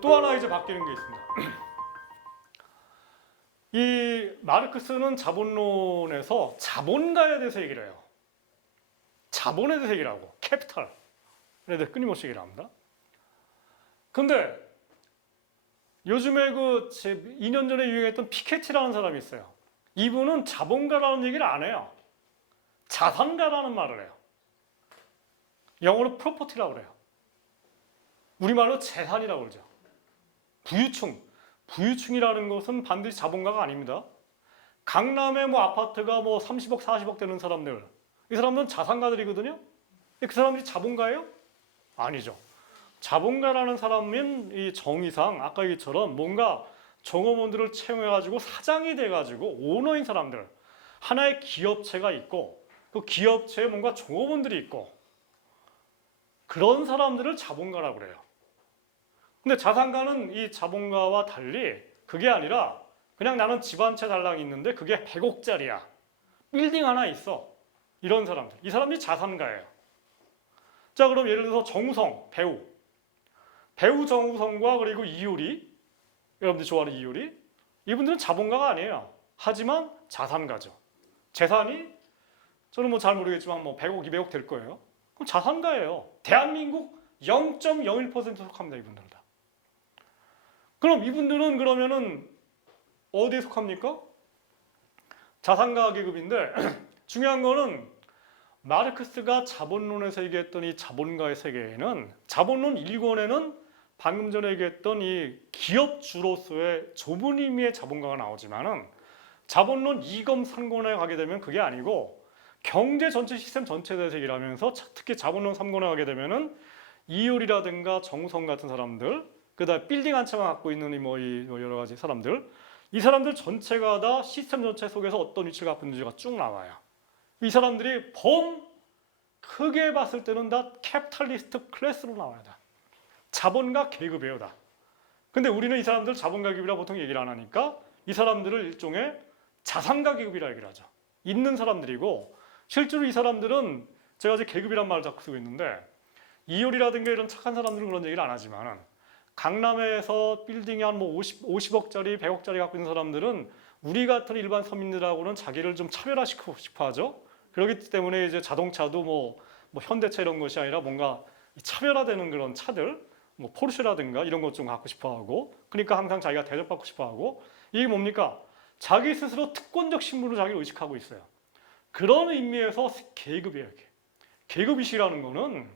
또 하나 이제 바뀌는 게 있습니다. 이 마르크스는 자본론에서 자본가에 대해서 얘기를 해요. 자본에 대해서 얘기를 하고 캐피탈에 대해서 끊임없이 얘기를 합니다. 근데 요즘에 그 2년 전에 유행했던 피케티라는 사람이 있어요. 이분은 자본가라는 얘기를 안 해요. 자산가라는 말을 해요. 영어로 프로퍼티라고 그래요. 우리말로 재산이라고 그러죠. 부유층. 부유층이라는 것은 반드시 자본가가 아닙니다. 강남에 뭐 아파트가 뭐 30억, 40억 되는 사람들. 이 사람들은 자산가들이거든요. 그 사람들이 자본가예요? 아니죠. 자본가라는 사람은 이 정의상 아까 얘기처럼 뭔가 종업원들을 채용해가지고 사장이 돼가지고 오너인 사람들. 하나의 기업체가 있고 그 기업체에 뭔가 종업원들이 있고 그런 사람들을 자본가라고 그래요. 근데 자산가는 이 자본가와 달리 그게 아니라 그냥 나는 집 한 채 달랑 있는데 그게 100억짜리야. 빌딩 하나 있어. 이런 사람들. 이 사람들이 자산가예요. 자, 그럼 예를 들어서 정우성, 배우. 배우 정우성과 그리고 이효리. 여러분들이 좋아하는 이효리. 이분들은 자본가가 아니에요. 하지만 자산가죠. 재산이 저는 뭐 잘 모르겠지만 뭐 100억, 200억 될 거예요. 그럼 자산가예요. 대한민국 0.01% 속합니다. 이분들은 다. 그럼 이분들은 그러면은 어디에 속합니까? 자산가 계급인데 중요한 거는 마르크스가 자본론에서 얘기했던 이 자본가의 세계에는 자본론 1권에는 방금 전에 얘기했던 이 기업주로서의 좁은 의미의 자본가가 나오지만은 자본론 2검 3권에 가게 되면 그게 아니고 경제 전체 시스템 전체에 대해서 얘기를 하면서 특히 자본론 3권에 가게 되면은 이효리라든가 정우성 같은 사람들 그다음에 빌딩 한 채만 갖고 있는 이 여러 가지 사람들 이 사람들 전체가 다 시스템 전체 속에서 어떤 위치를 갖고 있는지가 쭉 나와요. 이 사람들이 크게 봤을 때는 다 캐피탈리스트 클래스로 나와야 돼. 자본가 계급이에요 다. 근데 우리는 이 사람들 자본가 계급이라 보통 얘기를 안 하니까 이 사람들을 일종의 자산가 계급이라 얘기를 하죠. 있는 사람들이고 실제로 이 사람들은 제가 이제 계급이란 말을 자꾸 쓰고 있는데 이효리라든가 이런 착한 사람들은 그런 얘기를 안 하지만은 강남에서 빌딩이 한 뭐 50억짜리, 100억짜리 갖고 있는 사람들은 우리 같은 일반 서민들하고는 자기를 좀 차별화시키고 싶어 하죠. 그렇기 때문에 이제 자동차도 뭐 현대차 이런 것이 아니라 뭔가 차별화되는 그런 차들, 뭐 포르쉐라든가 이런 것 좀 갖고 싶어 하고 그러니까 항상 자기가 대접받고 싶어 하고 이게 뭡니까? 자기 스스로 특권적 신분으로 자기를 의식하고 있어요. 그런 의미에서 계급이에요. 계급의식이라는 거는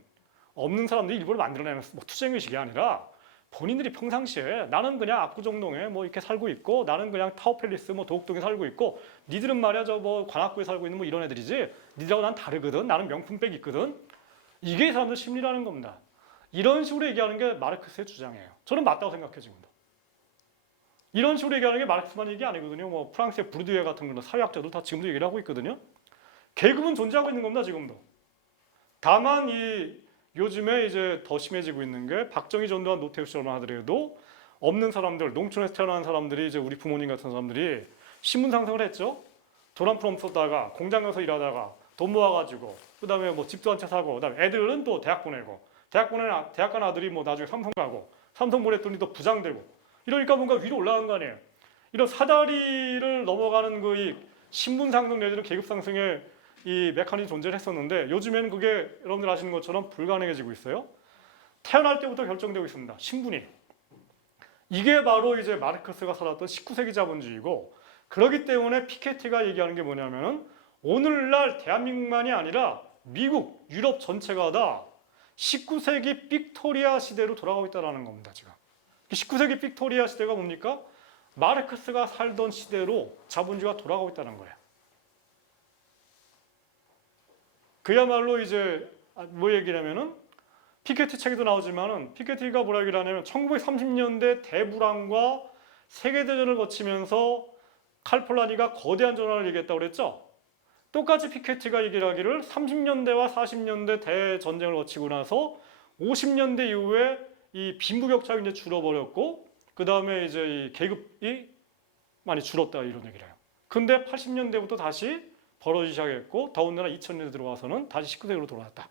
없는 사람들이 일부러 만들어내는 투쟁의식이 아니라 본인들이 평상시에 나는 그냥 압구정동에 뭐 이렇게 살고 있고 나는 그냥 타워팰리스 뭐 도곡동에 살고 있고 니들은 말이야 저 뭐 관악구에 살고 있는 뭐 이런 애들이지 니들하고 난 다르거든 나는 명품백 있거든 이게 사람들 심리라는 겁니다. 이런 식으로 얘기하는 게 마르크스의 주장이에요. 저는 맞다고 생각해요 지금도. 이런 식으로 얘기하는 게 마르크스만 얘기 아니거든요. 뭐 프랑스의 부르디에 같은 그런 사회학자들 다 지금도 얘기를 하고 있거든요. 계급은 존재하고 있는 겁니다 지금도. 다만 요즘에 이제 더 심해지고 있는 게 박정희 전두환 노태우 시절만 하더라도 없는 사람들, 농촌에서 태어난 사람들이 이제 우리 부모님 같은 사람들이 신분 상승을 했죠. 돈 한 푼 없었다가 공장 가서 일하다가 돈 모아가지고 그다음에 뭐 집도 한 채 사고 그다음에 애들은 또 대학 보내고 대학 간 아들이 뭐 나중에 삼성 가고 삼성 보냈더니 또 부장 되고 이러니까 뭔가 위로 올라간 거 아니에요. 이런 사다리를 넘어가는 그 신분 상승 내지는 계급 상승의 이 메커니즘이 존재를 했었는데 요즘에는 그게 여러분들 아시는 것처럼 불가능해지고 있어요. 태어날 때부터 결정되고 있습니다. 신분이. 이게 바로 이제 마르크스가 살았던 19세기 자본주의고 그렇기 때문에 피케티가 얘기하는 게 뭐냐면은 오늘날 대한민국만이 아니라 미국, 유럽 전체가 다 19세기 빅토리아 시대로 돌아가고 있다는 겁니다. 지금. 19세기 빅토리아 시대가 뭡니까? 마르크스가 살던 시대로 자본주의가 돌아가고 있다는 거예요. 그야말로 이제 뭐 얘기냐면은 피케티 책에도 나오지만은 피케티가 뭐라 얘기를 하냐면 1930년대 대불황과 세계대전을 거치면서 칼폴라니가 거대한 전환을 얘기했다고 그랬죠. 똑같이 피케티가 얘기를 하기를 30년대와 40년대 대전쟁을 거치고 나서 50년대 이후에 이 빈부격차가 이제 줄어버렸고 그 다음에 이제 이 계급이 많이 줄었다 이런 얘기를 해요. 근데 80년대부터 다시 벌어지기 시작했고 더군다나 2000년대 들어와서는 다시 19세기로 돌아왔다.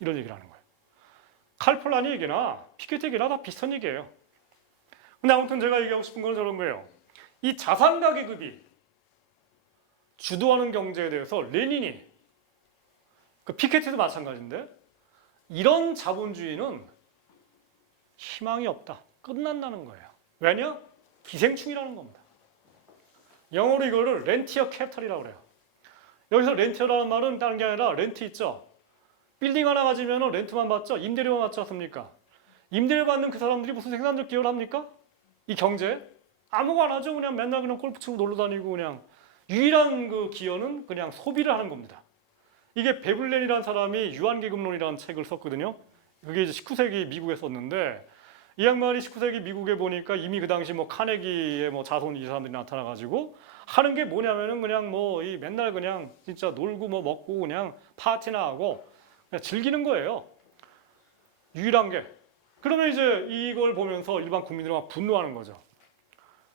이런 얘기를 하는 거예요. 칼폴라니 얘기나 피케티 얘기나 다 비슷한 얘기예요. 근데 아무튼 제가 얘기하고 싶은 건 저런 거예요. 이 자산가 계급이 주도하는 경제에 대해서 레닌이, 그 피케티도 마찬가지인데, 이런 자본주의는 희망이 없다. 끝난다는 거예요. 왜냐? 기생충이라는 겁니다. 영어로 이거를 렌티어 캐피탈이라고 그래요. 여기서 렌티어라는 말은 다른 게 아니라 렌트 있죠. 빌딩 하나 가지면 렌트만 받죠. 임대료만 받지 않습니까? 임대료 받는 그 사람들이 무슨 생산적 기여를 합니까? 이 경제에? 아무거 안 하죠. 그냥 맨날 그냥 골프 치고 놀러 다니고 그냥. 유일한 그 기여는 그냥 소비를 하는 겁니다. 이게 베블렌이라는 사람이 유한계급론이라는 책을 썼거든요. 그게 이제 19세기 미국에 썼는데, 이 양반이 19세기 미국에 보니까 이미 그 당시 뭐 카네기의 뭐 자손 이 사람들이 나타나가지고 하는 게 뭐냐면은 그냥 뭐 이 맨날 그냥 진짜 놀고 뭐 먹고 그냥 파티나 하고 그냥 즐기는 거예요. 유일한 게. 그러면 이제 이걸 보면서 일반 국민들이 막 분노하는 거죠.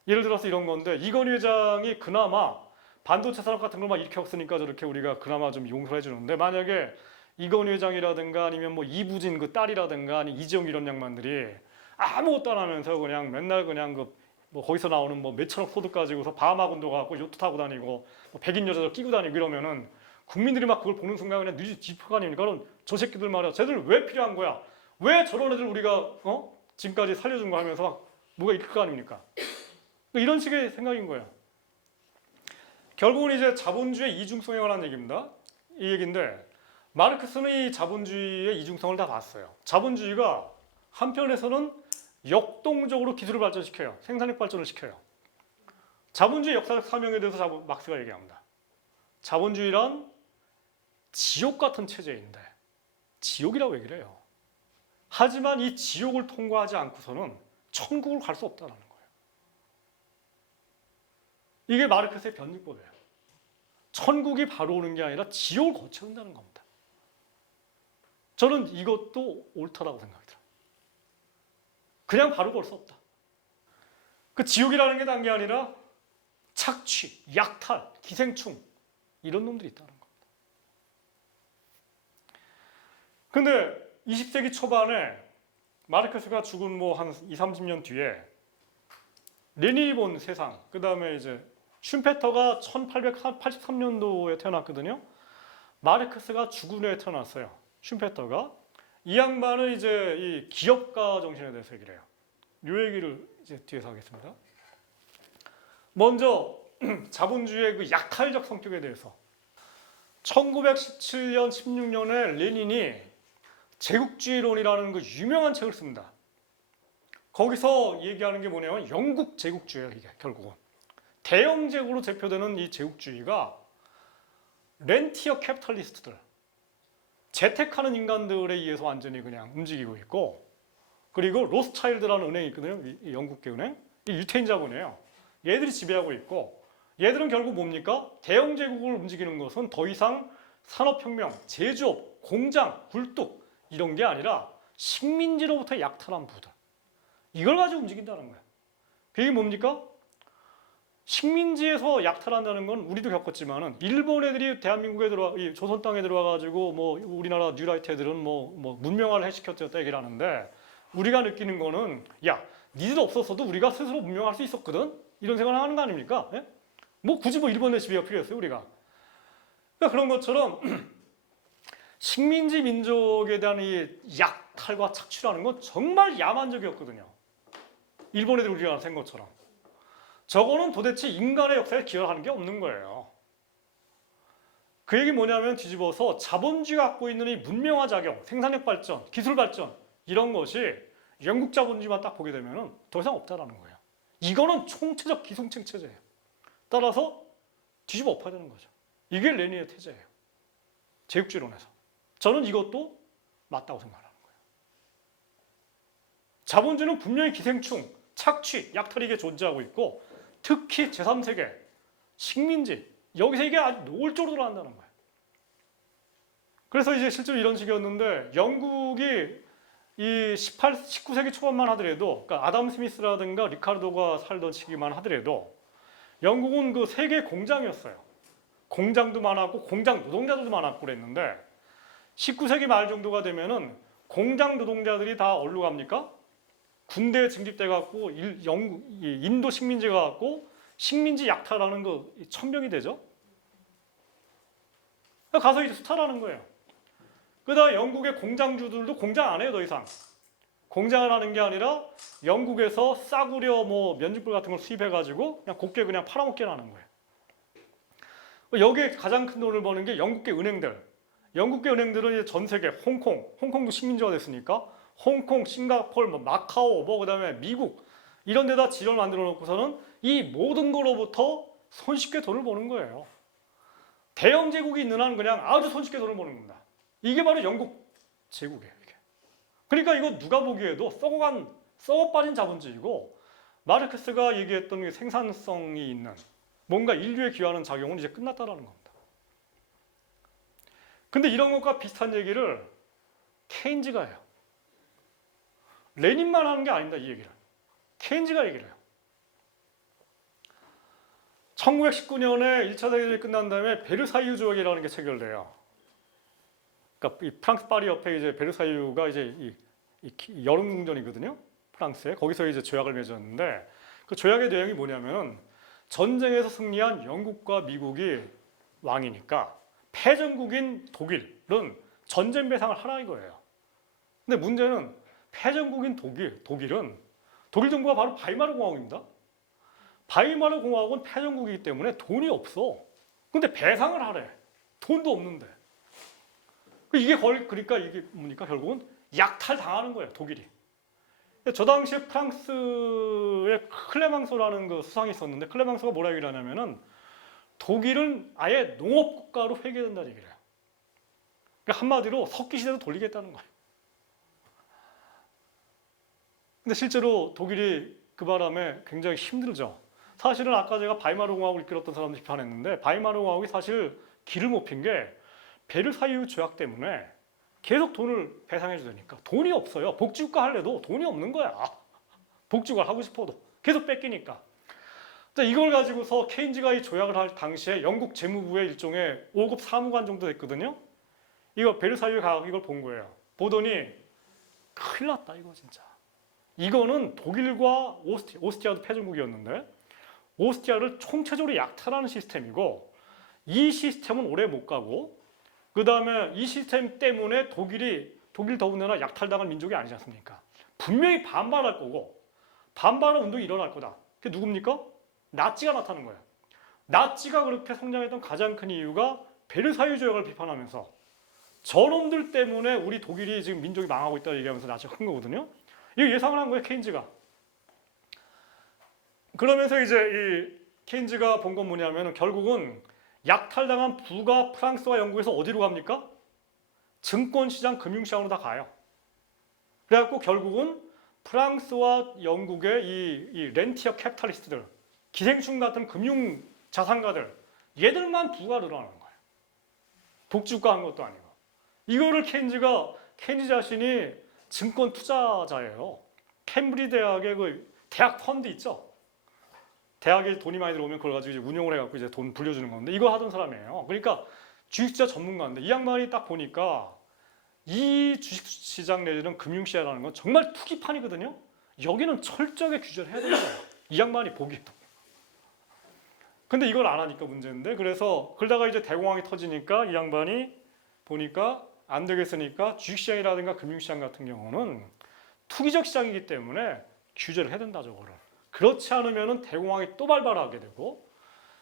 예를 들어서 이런 건데, 이건희 회장이 그나마 반도체 산업 같은 걸 막 일으켰으니까 저렇게 우리가 그나마 좀 용서를 해주는데, 만약에 이건희 회장이라든가 아니면 뭐 이부진 그 딸이라든가 아니 이재용 이런 양반들이 아무것도 안 하면서 그냥 맨날 그냥 그 뭐 거기서 나오는 뭐 몇천억 소득 가지고서 바하마군도 가고 요트 타고 다니고 뭐 백인 여자들 끼고 다니고 이러면은 국민들이 막 그걸 보는 순간 그냥 뉘지 지프가 아닙니까? 그럼 저 새끼들 말이야. 쟤들 왜 필요한 거야? 왜 저런 애들 우리가 지금까지 살려준 거 하면서 막 뭐가 있을 거 아닙니까? 이런 식의 생각인 거예요. 결국은 이제 자본주의의 이중성에 관한 얘기입니다. 이 얘기인데, 마르크스는 이 자본주의의 이중성을 다 봤어요. 자본주의가 한편에서는 역동적으로 기술을 발전시켜요. 생산력 발전을 시켜요. 자본주의 역사적 사명에 대해서 막스가 얘기합니다. 자본주의란 지옥 같은 체제인데, 지옥이라고 얘기를 해요. 하지만 이 지옥을 통과하지 않고서는 천국을 갈 수 없다는 거예요. 이게 마르크스의 변증법이에요. 천국이 바로 오는 게 아니라 지옥을 거쳐야 한다는 겁니다. 저는 이것도 옳다라고 생각이 들어요. 그냥 바로 올 수 없다. 그 지옥이라는 게 단 게 아니라 착취, 약탈, 기생충 이런 놈들이 있다는 겁니다. 근데 20세기 초반에 마르크스가 죽은 뭐 한 20, 30년 뒤에 레닌이 본 세상, 그 다음에 이제 슌페터가 1883년도에 태어났거든요. 마르크스가 죽은 후에 태어났어요. 슌페터가. 이 양반은 이제 이 기업가 정신에 대해서 얘기를 해요. 이 얘기를 이제 뒤에서 하겠습니다. 먼저 자본주의의 그 약탈적 성격에 대해서. 1917년, 16년에 레닌이 제국주의론이라는 그 유명한 책을 씁니다. 거기서 얘기하는 게 뭐냐면 영국 제국주의예요. 이게 결국은 대영제국으로 대표되는 이 제국주의가 렌티어 캐피탈리스트들, 재택하는 인간들에 의해서 완전히 그냥 움직이고 있고, 그리고 로스차일드라는 은행이 있거든요. 이 영국계 은행. 이 유태인 자본이에요. 얘들이 지배하고 있고, 얘들은 결국 뭡니까? 대영제국을 움직이는 것은 더 이상 산업혁명, 제조업, 공장, 굴뚝 이런 게 아니라 식민지로부터 약탈한 부들, 이걸 가지고 움직인다는 거예요. 그게 뭡니까? 식민지에서 약탈한다는 건 우리도 겪었지만은, 일본 애들이 대한민국에 이 조선 땅에 들어와가지고 뭐 우리나라 뉴라이트 애들은 뭐 문명화를 해시켰다 얘기를 하는데, 우리가 느끼는 거는 야, 니들 없었어도 우리가 스스로 문명할 수 있었거든? 이런 생각을 하는 거 아닙니까? 예? 뭐 굳이 뭐 일본의 지배가 필요했어요, 우리가. 그러니까 그런 것처럼 식민지 민족에 대한 이 약탈과 착취라는 건 정말 야만적이었거든요. 일본 애들이 우리가 생긴 것처럼. 저거는 도대체 인간의 역사에 기여하는 게 없는 거예요. 그 얘기 뭐냐면 뒤집어서 자본주의가 갖고 있는 이 문명화 작용, 생산력 발전, 기술 발전 이런 것이 영국 자본주의만 딱 보게 되면 더 이상 없다라는 거예요. 이거는 총체적 기성층 체제예요. 따라서 뒤집어 엎어야 되는 거죠. 이게 레닌의 태제예요. 제국주의론에서. 저는 이것도 맞다고 생각하는 거예요. 자본주의는 분명히 기생충, 착취, 약탈이 이게 존재하고 있고, 특히 제3세계, 식민지, 여기서 이게 아주 노골적으로 돌아간다는 거예요. 그래서 이제 실제로 이런 식이었는데, 영국이 이 19세기 초반만 하더라도, 그러니까 아담 스미스라든가 리카르도가 살던 시기만 하더라도, 영국은 그 세계 공장이었어요. 공장도 많았고, 공장 노동자들도 많았고 그랬는데, 19세기 말 정도가 되면은 공장 노동자들이 다 어디로 갑니까? 군대에 증집돼 갖고 인도 식민지가 갖고 식민지 약탈하는 거 천병이 되죠. 가서 이제 수탈하는 거예요. 그러다 영국의 공장주들도 공장 안 해요, 더 이상. 공장을 하는 게 아니라 영국에서 싸구려 뭐 면직불 같은 걸 수입해가지고 그냥 곱게 그냥 팔아먹게 하는 거예요. 여기에 가장 큰 돈을 버는 게 영국계 은행들. 영국계 은행들은 이제 전 세계, 홍콩도 식민지화 됐으니까 홍콩, 싱가포르, 뭐 마카오, 뭐 그다음에 미국 이런 데다 지를 만들어 놓고서는 이 모든 거로부터 손쉽게 돈을 버는 거예요. 대영 제국이 있는 한 그냥 아주 손쉽게 돈을 버는 겁니다. 이게 바로 영국 제국이에요. 이게. 그러니까 이거 누가 보기에도 썩어빠진 자본주의고 마르크스가 얘기했던 게 생산성이 있는 뭔가 인류에 기여하는 작용은 이제 끝났다라는 겁니다. 근데 이런 것과 비슷한 얘기를 케인즈가 해요. 레닌만 하는 게 아닙니다. 이 얘기를. 케인즈가 얘기를 해요. 1919년에 1차 대전이 끝난 다음에 베르사유 조약이라는 게 체결돼요. 그러니까 이 프랑스 파리 옆에 이제 베르사유가 이제 이 여름궁전이거든요. 프랑스에. 거기서 이제 조약을 맺었는데 그 조약의 내용이 뭐냐면은 전쟁에서 승리한 영국과 미국이 왕이니까 패전국인 독일은 전쟁 배상을 하라 이거예요. 근데 문제는 패전국인 독일 정부가 바로 바이마르 공화국입니다. 바이마르 공화국은 패전국이기 때문에 돈이 없어. 근데 배상을 하래. 돈도 없는데. 그러니까 이게 뭡니까? 결국은 약탈당하는 거예요, 독일이. 저 당시에 프랑스에 클레망소라는 그 수상이 있었는데 클레망소가 뭐라 얘기를 하냐면은 독일은 아예 농업국가로 회귀된다는 얘기를 해요. 그러니까 한마디로 석기시대로 돌리겠다는 거예요. 근데 실제로 독일이 그 바람에 굉장히 힘들죠. 사실은 아까 제가 바이마르 공화국을 이끌었던 사람들 비판했는데 바이마르 공화국이 사실 길을 못 핀 게 베르사유 조약 때문에 계속 돈을 배상해 주니까 돈이 없어요. 복지국가 할래도 돈이 없는 거야. 복지국가 하고 싶어도 계속 뺏기니까. 이걸 가지고서 케인즈가 이 조약을 할 당시에 영국 재무부의 일종의 5급 사무관 정도 됐거든요. 이거 베르사유에 가서 이걸 본 거예요. 보더니 큰일 났다 이거 진짜. 이거는 독일과 오스트리아도 패전국이었는데 오스트리아를 총체적으로 약탈하는 시스템이고 이 시스템은 오래 못 가고 그 다음에 이 시스템 때문에 독일 더군다나 약탈당할 민족이 아니지 않습니까? 분명히 반발할 거고 반발의 운동이 일어날 거다. 그게 누굽니까? 나치가 나타나는 거예요. 나치가 그렇게 성장했던 가장 큰 이유가 베르사유 조약을 비판하면서 저놈들 때문에 우리 독일이 지금 민족이 망하고 있다고 얘기하면서 나치가 큰 거거든요. 이거 예상을 한 거예요, 케인즈가. 그러면서 이제 이 케인즈가 본 건 뭐냐면 결국은 약탈당한 부가 프랑스와 영국에서 어디로 갑니까? 증권시장, 금융시장으로 다 가요. 그래갖고 결국은 프랑스와 영국의 이 렌티어 캐피탈리스트들, 기생충 같은 금융 자산가들, 얘들만 부가 늘어나는 거예요. 복지국가 한 것도 아니고. 이거를 케인즈 자신이 증권 투자자예요. 캠브리 대학의 그 대학 펀드 있죠? 대학에 돈이 많이 들어오면 그걸 가지고 이제 운용을 해갖고 이제 돈 불려주는 건데 이거 하던 사람이에요. 그러니까 주식투자 전문가인데 이 양반이 딱 보니까 이 주식시장 내지는 금융시장이라는 건 정말 투기판이거든요. 여기는 철저하게 규제를 해야 되는 거예요. 이 양반이 보기에도. 근데 이걸 안 하니까 문제인데 그래서 그러다가 이제 대공황이 터지니까 이 양반이 보니까 안 되겠으니까 주식시장이라든가 금융시장 같은 경우는 투기적 시장이기 때문에 규제를 해야 된다 저거를. 그렇지 않으면 대공황이 또 발발하게 되고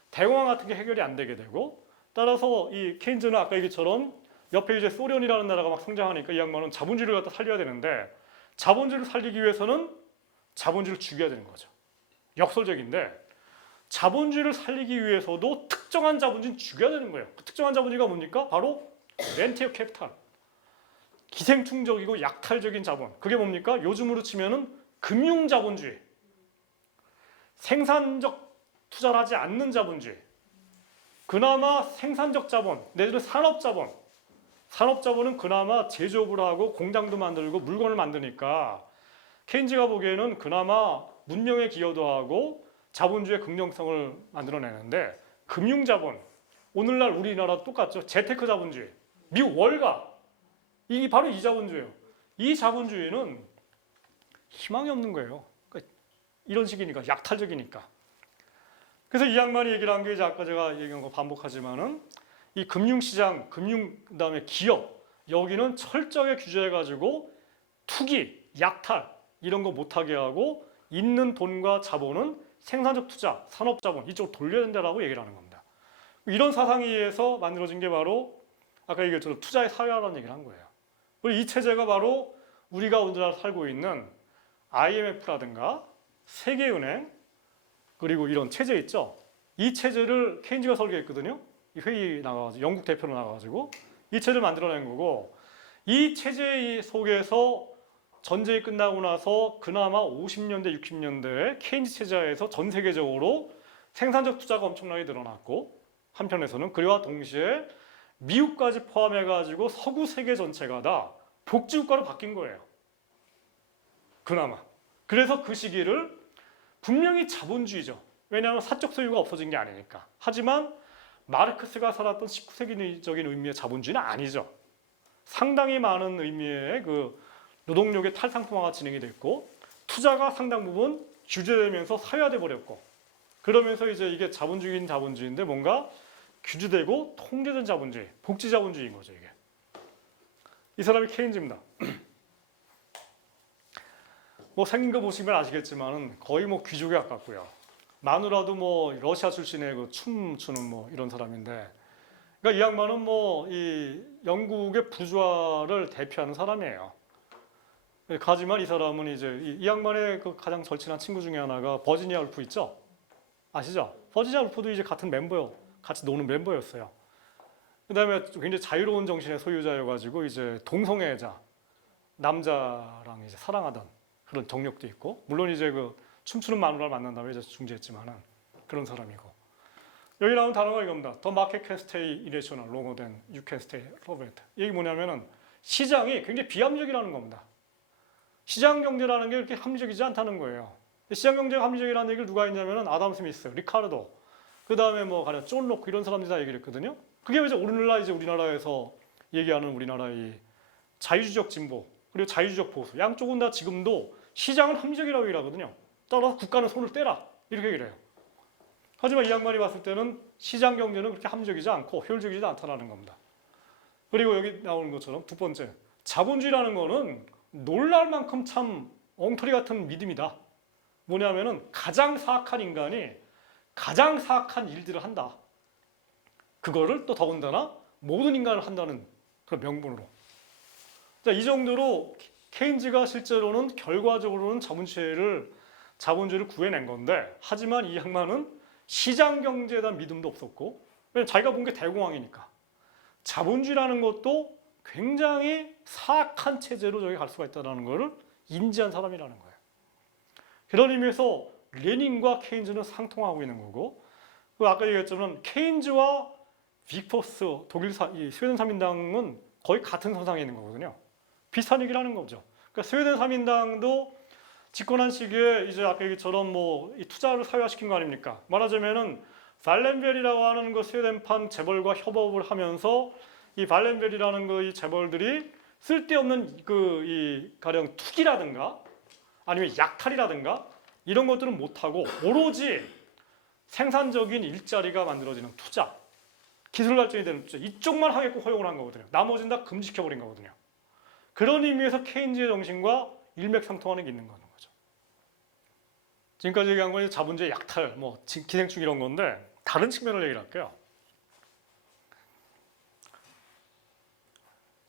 대공황 같은 게 해결이 안 되게 되고 따라서 이 케인즈는 아까 얘기처럼 옆에 이제 소련이라는 나라가 막 성장하니까 이 양반은 자본주의를 갖다 살려야 되는데 자본주의를 살리기 위해서는 자본주의를 죽여야 되는 거죠. 역설적인데 자본주의를 살리기 위해서도 특정한 자본주의는 죽여야 되는 거예요. 그 특정한 자본주의가 뭡니까? 바로 렌티어 캐피탈. 기생충적이고 약탈적인 자본. 그게 뭡니까? 요즘으로 치면은 금융자본주의. 생산적 투자를 하지 않는 자본주의. 그나마 생산적 자본, 내지는 산업자본. 산업자본은 그나마 제조업을 하고 공장도 만들고 물건을 만드니까 케인즈가 보기에는 그나마 문명에 기여도 하고 자본주의의 긍정성을 만들어내는데 금융자본, 오늘날 우리나라 똑같죠. 재테크 자본주의, 미국 월가, 이게 바로 이 자본주의예요. 이 자본주의는 희망이 없는 거예요. 그러니까 이런 식이니까, 약탈적이니까. 그래서 이 양반이 얘기를 한 게 이제 아까 제가 얘기한 거 반복하지만은 이 금융시장, 그다음에 기업 여기는 철저하게 규제해가지고 투기, 약탈 이런 거 못하게 하고 있는 돈과 자본은 생산적 투자, 산업자본 이쪽으로 돌려야 된다라고 얘기를 하는 겁니다. 이런 사상에 의해서 만들어진 게 바로 아까 얘기했던 투자의 사회화라는 얘기를 한 거예요. 그리고 이 체제가 바로 우리가 오늘날 살고 있는 IMF라든가 세계은행 그리고 이런 체제 있죠. 이 체제를 케인즈가 설계했거든요. 이 회의 나가가지고 영국 대표로 나가가지고 이 체제를 만들어낸 거고 이 체제 속에서 전쟁이 끝나고 나서 그나마 50년대, 60년대에 케인즈 체제에서 전 세계적으로 생산적 투자가 엄청나게 늘어났고 한편에서는 그와 동시에 미국까지 포함해가지고 서구 세계 전체가 다 복지국가로 바뀐 거예요. 그나마. 그래서 그 시기를 분명히 자본주의죠. 왜냐하면 사적 소유가 없어진 게 아니니까. 하지만 마르크스가 살았던 19세기적인 의미의 자본주의는 아니죠. 상당히 많은 의미의 그 노동력의 탈상품화가 진행이 됐고 투자가 상당 부분 규제되면서 사회화돼 버렸고 그러면서 이제 이게 자본주의인 자본주의인데 뭔가 규제되고 통제된 자본주의, 복지 자본주의인 거죠 이게. 이 사람이 케인즈입니다. 뭐 생긴 거 보시면 아시겠지만은 거의 뭐 귀족에 가깝고요. 마누라도 뭐 러시아 출신의 그 춤추는 뭐 이런 사람인데, 그러니까 이 양반은 뭐 이 영국의 부좌를 대표하는 사람이에요. 하지만 이 사람은 이제 이 양반의 그 가장 절친한 친구 중에 하나가 버지니아 울프 있죠? 아시죠? 버지니아 울프도 이제 같은 멤버요, 같이 노는 멤버였어요. 그다음에 굉장히 자유로운 정신의 소유자여가지고 이제 동성애자, 남자랑 이제 사랑하던 그런 정력도 있고, 물론 이제 그 춤추는 마누라를 만난 다음에 이제 중지했지만은 그런 사람이고. 여기 나온 단어가 이겁니다. The market can stay irrational longer than you can stay relevant. 이게 뭐냐면은 시장이 굉장히 비합리적이라는 겁니다. 시장 경제라는 게 그렇게 합리적이지 않다는 거예요. 시장 경제가 합리적이라는 얘기를 누가 했냐면은 아담 스미스, 리카르도, 그 다음에 뭐 가령 존 로크 이런 사람들이 다 얘기를 했거든요. 그게 이제 우리나라에서 얘기하는 우리나라의 자유주의적 진보 그리고 자유주의적 보수 양쪽은 다 지금도 시장은 합리적이라고 얘기를 하거든요. 따라서 국가는 손을 떼라 이렇게 얘기를 해요. 하지만 이 양반이 봤을 때는 시장 경제는 그렇게 합리적이지 않고 효율적이지 않다는 겁니다. 그리고 여기 나오는 것처럼 두 번째, 자본주의라는 거는 놀랄 만큼 참 엉터리 같은 믿음이다. 뭐냐면은 가장 사악한 인간이 가장 사악한 일들을 한다. 그거를 또 더군다나 모든 인간을 한다는 그런 명분으로. 자, 이 정도로 케인즈가 실제로는 결과적으로는 자본주의를 구해낸 건데, 하지만 이 양반은 시장 경제에 대한 믿음도 없었고, 왜냐면 자기가 본 게 대공황이니까. 자본주의라는 것도 굉장히 사악한 체제로 저기 갈 수가 있다는 것을 인지한 사람이라는 거예요. 그런 의미에서 레닌과 케인즈는 상통하고 있는 거고, 아까 얘기했지만 케인즈와 빅포스 스웨덴 3인당은 거의 같은 선상에 있는 거거든요. 비슷한 얘기를 하는 거죠. 그러니까 스웨덴 3인당도 집권한 시기에 이제 아까 얘기처럼 뭐 이 투자를 사회화시킨 거 아닙니까? 말하자면은 발렌벨이라고 하는 그 스웨덴판 재벌과 협업을 하면서 이 발렌벨이라는 그 이 재벌들이 쓸데없는 그 이 가령 투기라든가 아니면 약탈이라든가 이런 것들은 못하고 오로지 생산적인 일자리가 만들어지는 투자, 기술 발전이 되는 투자 이쪽만 하게끔 허용을 한 거거든요. 나머지는 다 금지시켜버린 거거든요. 그런 의미에서 케인즈의 정신과 일맥상통하는 게 있는 거죠. 지금까지 얘기한 건 자본주의 약탈, 뭐 기생충 이런 건데 다른 측면을 얘기를 할게요.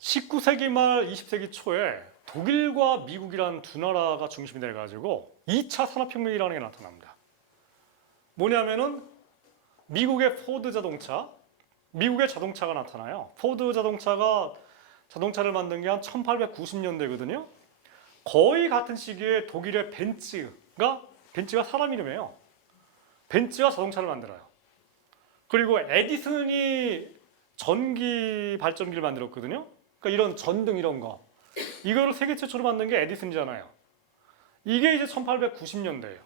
19세기 말 20세기 초에 독일과 미국이라는 두 나라가 중심이 돼가지고 2차 산업혁명이라는 게 나타납니다. 뭐냐면은 미국의 포드 자동차, 미국의 자동차가 나타나요. 포드 자동차가 자동차를 만든 게 한 1890년대거든요. 거의 같은 시기에 독일의 벤츠가 사람 이름이에요. 벤츠가 자동차를 만들어요. 그리고 에디슨이 전기 발전기를 만들었거든요. 그러니까 이런 전등 이런 거. 이거를 세계 최초로 만든 게 에디슨이잖아요. 이게 이제 1890년대예요.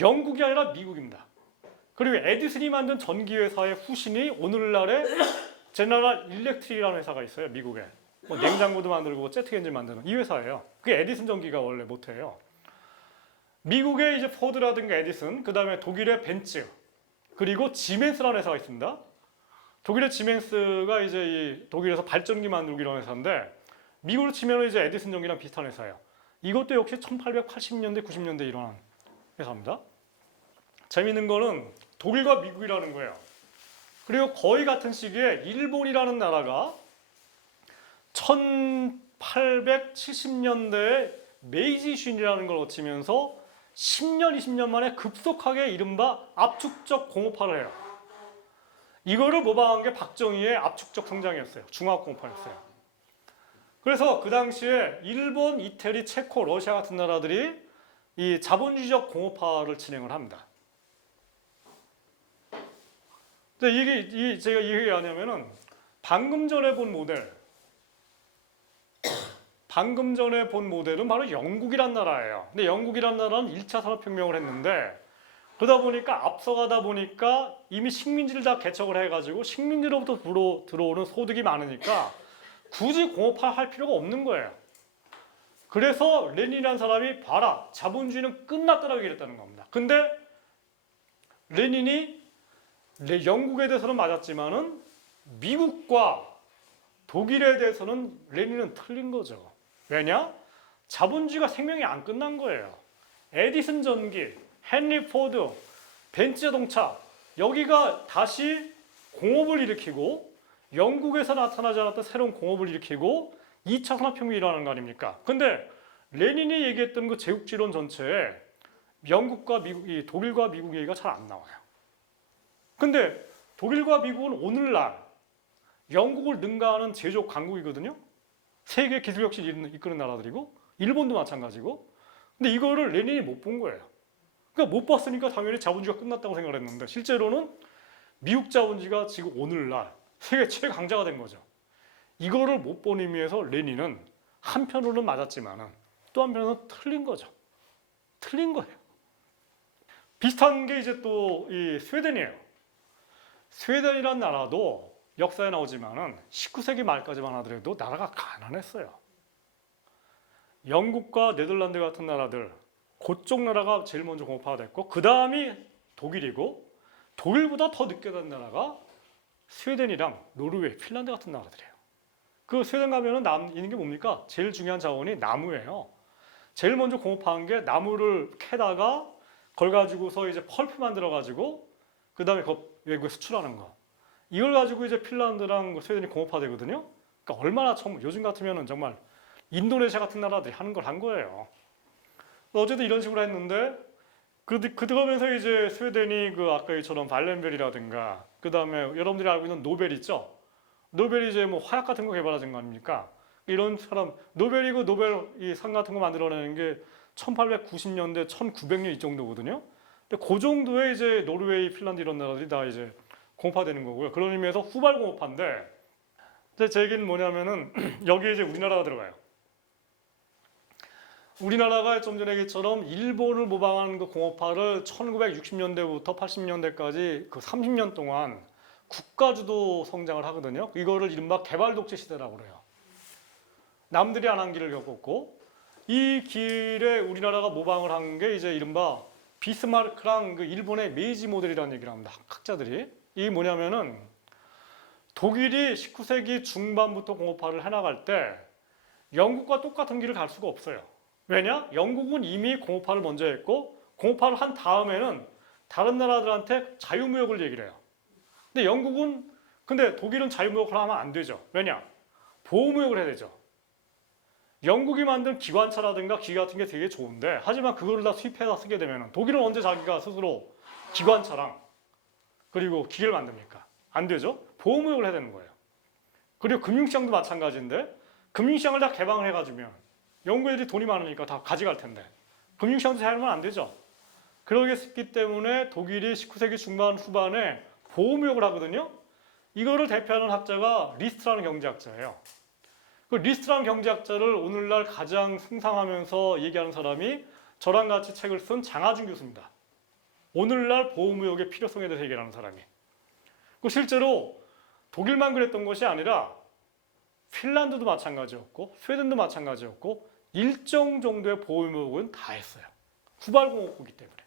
영국이 아니라 미국입니다. 그리고 에디슨이 만든 전기회사의 후신이 오늘날의 제너럴 일렉트릭이라는 회사가 있어요. 미국에. 뭐 냉장고도 만들고 제트 엔진 만드는 이 회사예요. 그게 에디슨 전기가 원래 모토예요. 미국의 이제 포드라든가 에디슨, 그 다음에 독일의 벤츠, 그리고 지멘스라는 회사가 있습니다. 독일의 지멘스가 이제 이 독일에서 발전기 만들고 이런 회사인데 미국으로 치면 이제 에디슨 전기랑 비슷한 회사예요. 이것도 역시 1880년대, 90년대 일어난 회사입니다. 재미있는 거는 독일과 미국이라는 거예요. 그리고 거의 같은 시기에 일본이라는 나라가 1870년대에 메이지 쉰이라는 걸 거치면서 10년, 20년 만에 급속하게 이른바 압축적 공업화를 해요. 이거를 모방한 게 박정희의 압축적 성장이었어요. 중화공업화였어요. 그래서 그 당시에 일본, 이태리, 체코, 러시아 같은 나라들이 이 자본주의적 공업화를 진행을 합니다. 근데 이게 제가 이 얘기 하냐면은 방금 전에 본 모델은 바로 영국이란 나라예요. 근데 영국이란 나라는 1차 산업혁명을 했는데 그러다 보니까 앞서가다 보니까 이미 식민지를 다 개척을 해가지고 식민지로부터 들어오는 소득이 많으니까 굳이 공업화할 필요가 없는 거예요. 그래서 레닌이라는 사람이 봐라, 자본주의는 끝났다라고 얘기했다는 겁니다. 근데 레닌이 영국에 대해서는 맞았지만은 미국과 독일에 대해서는 레닌은 틀린 거죠. 왜냐? 자본주의가 생명이 안 끝난 거예요. 에디슨 전기, 헨리 포드, 벤츠 자동차, 여기가 다시 공업을 일으키고 영국에서 나타나지 않았던 새로운 공업을 일으키고 2차 산업혁명이 일어나는 거 아닙니까? 근데 레닌이 얘기했던 그 제국지론 전체에 영국과 미국, 독일과 미국 얘기가 잘 안 나와요. 근데 독일과 미국은 오늘날 영국을 능가하는 제조업 강국이거든요. 세계 기술 혁신을 이끄는 나라들이고 일본도 마찬가지고. 근데 이거를 레닌이 못 본 거예요. 그러니까 못 봤으니까 당연히 자본주의가 끝났다고 생각을 했는데 실제로는 미국 자본주의가 지금 오늘날 세계 최강자가 된 거죠. 이거를 못 본 의미에서 레닌은 한편으로는 맞았지만은 또 한편으로는 틀린 거죠. 틀린 거예요. 비슷한 게 이제 또 이 스웨덴이에요. 스웨덴이란 나라도 역사에 나오지만은 19세기 말까지만 하더라도 나라가 가난했어요. 영국과 네덜란드 같은 나라들, 그쪽 나라가 제일 먼저 공업화가 됐고 그 다음이 독일이고 독일보다 더 늦게 된 나라가 스웨덴이랑 노르웨이, 핀란드 같은 나라들이에요. 그 스웨덴 가면은 있는 게 뭡니까? 제일 중요한 자원이 나무예요. 제일 먼저 공업화한 게 나무를 캐다가 그걸 가지고서 이제 펄프 만들어 가지고 그 다음에 외국에 수출하는 거. 이걸 가지고 이제 핀란드랑 스웨덴이 공업화되거든요. 그러니까 얼마나 요즘 같으면은 정말 인도네시아 같은 나라들이 하는 걸 한 거예요. 어쨌든 이런 식으로 했는데 그러면서 이제 스웨덴이 그 아까 이처럼 발렌벨이라든가 그 다음에 여러분들이 알고 있는 노벨 있죠? 노벨이 이제 뭐 화약 같은 거 개발하신 거 아닙니까? 이런 사람 노벨이고 노벨 이 상 같은 거 만들어내는 게 1890년대, 1900년 이 정도거든요. 근데 그 정도에 이제 노르웨이, 핀란드 이런 나라들이 다 이제 공업화되는 거고요. 그런 의미에서 후발 공업화인데 제 얘기는 뭐냐면은 여기에 이제 우리나라가 들어가요. 우리나라가 좀 전에 얘기처럼 일본을 모방하는 그 공업화를 1960년대부터 80년대까지 그 30년 동안 국가주도 성장을 하거든요. 이거를 이른바 개발 독재 시대라고 그래요. 남들이 안 한 길을 겪었고 이 길에 우리나라가 모방을 한 게 이제 이른바 비스마르크랑 그 일본의 메이지 모델이라는 얘기를 합니다. 학자들이. 이게 뭐냐면은 독일이 19세기 중반부터 공업화를 해나갈 때 영국과 똑같은 길을 갈 수가 없어요. 왜냐? 영국은 이미 공업화를 먼저 했고 공업화를 한 다음에는 다른 나라들한테 자유무역을 얘기를 해요. 근데 독일은 자유무역을 하면 안 되죠. 왜냐? 보호무역을 해야 되죠. 영국이 만든 기관차라든가 기계 같은 게 되게 좋은데 하지만 그거를 다 수입해서 쓰게 되면 독일은 언제 자기가 스스로 기관차랑 그리고 기계를 만듭니까? 안 되죠. 보호무역을 해야 되는 거예요. 그리고 금융시장도 마찬가지인데 금융시장을 다 개방을 해가지면 영국 애들이 돈이 많으니까 다 가져갈 텐데 금융시장도 잘 하면 안 되죠. 그러기 때문에 독일이 19세기 중반 후반에 보호무역을 하거든요. 이거를 대표하는 학자가 리스트라는 경제학자예요. 그 리스트라는 경제학자를 오늘날 가장 숭상하면서 얘기하는 사람이 저랑 같이 책을 쓴 장하준 교수입니다. 오늘날 보호무역의 필요성에 대해서 얘기하는 사람이. 실제로 독일만 그랬던 것이 아니라 핀란드도 마찬가지였고 스웨덴도 마찬가지였고 일정 정도의 보호무역은 다 했어요. 후발공업국이기 때문에.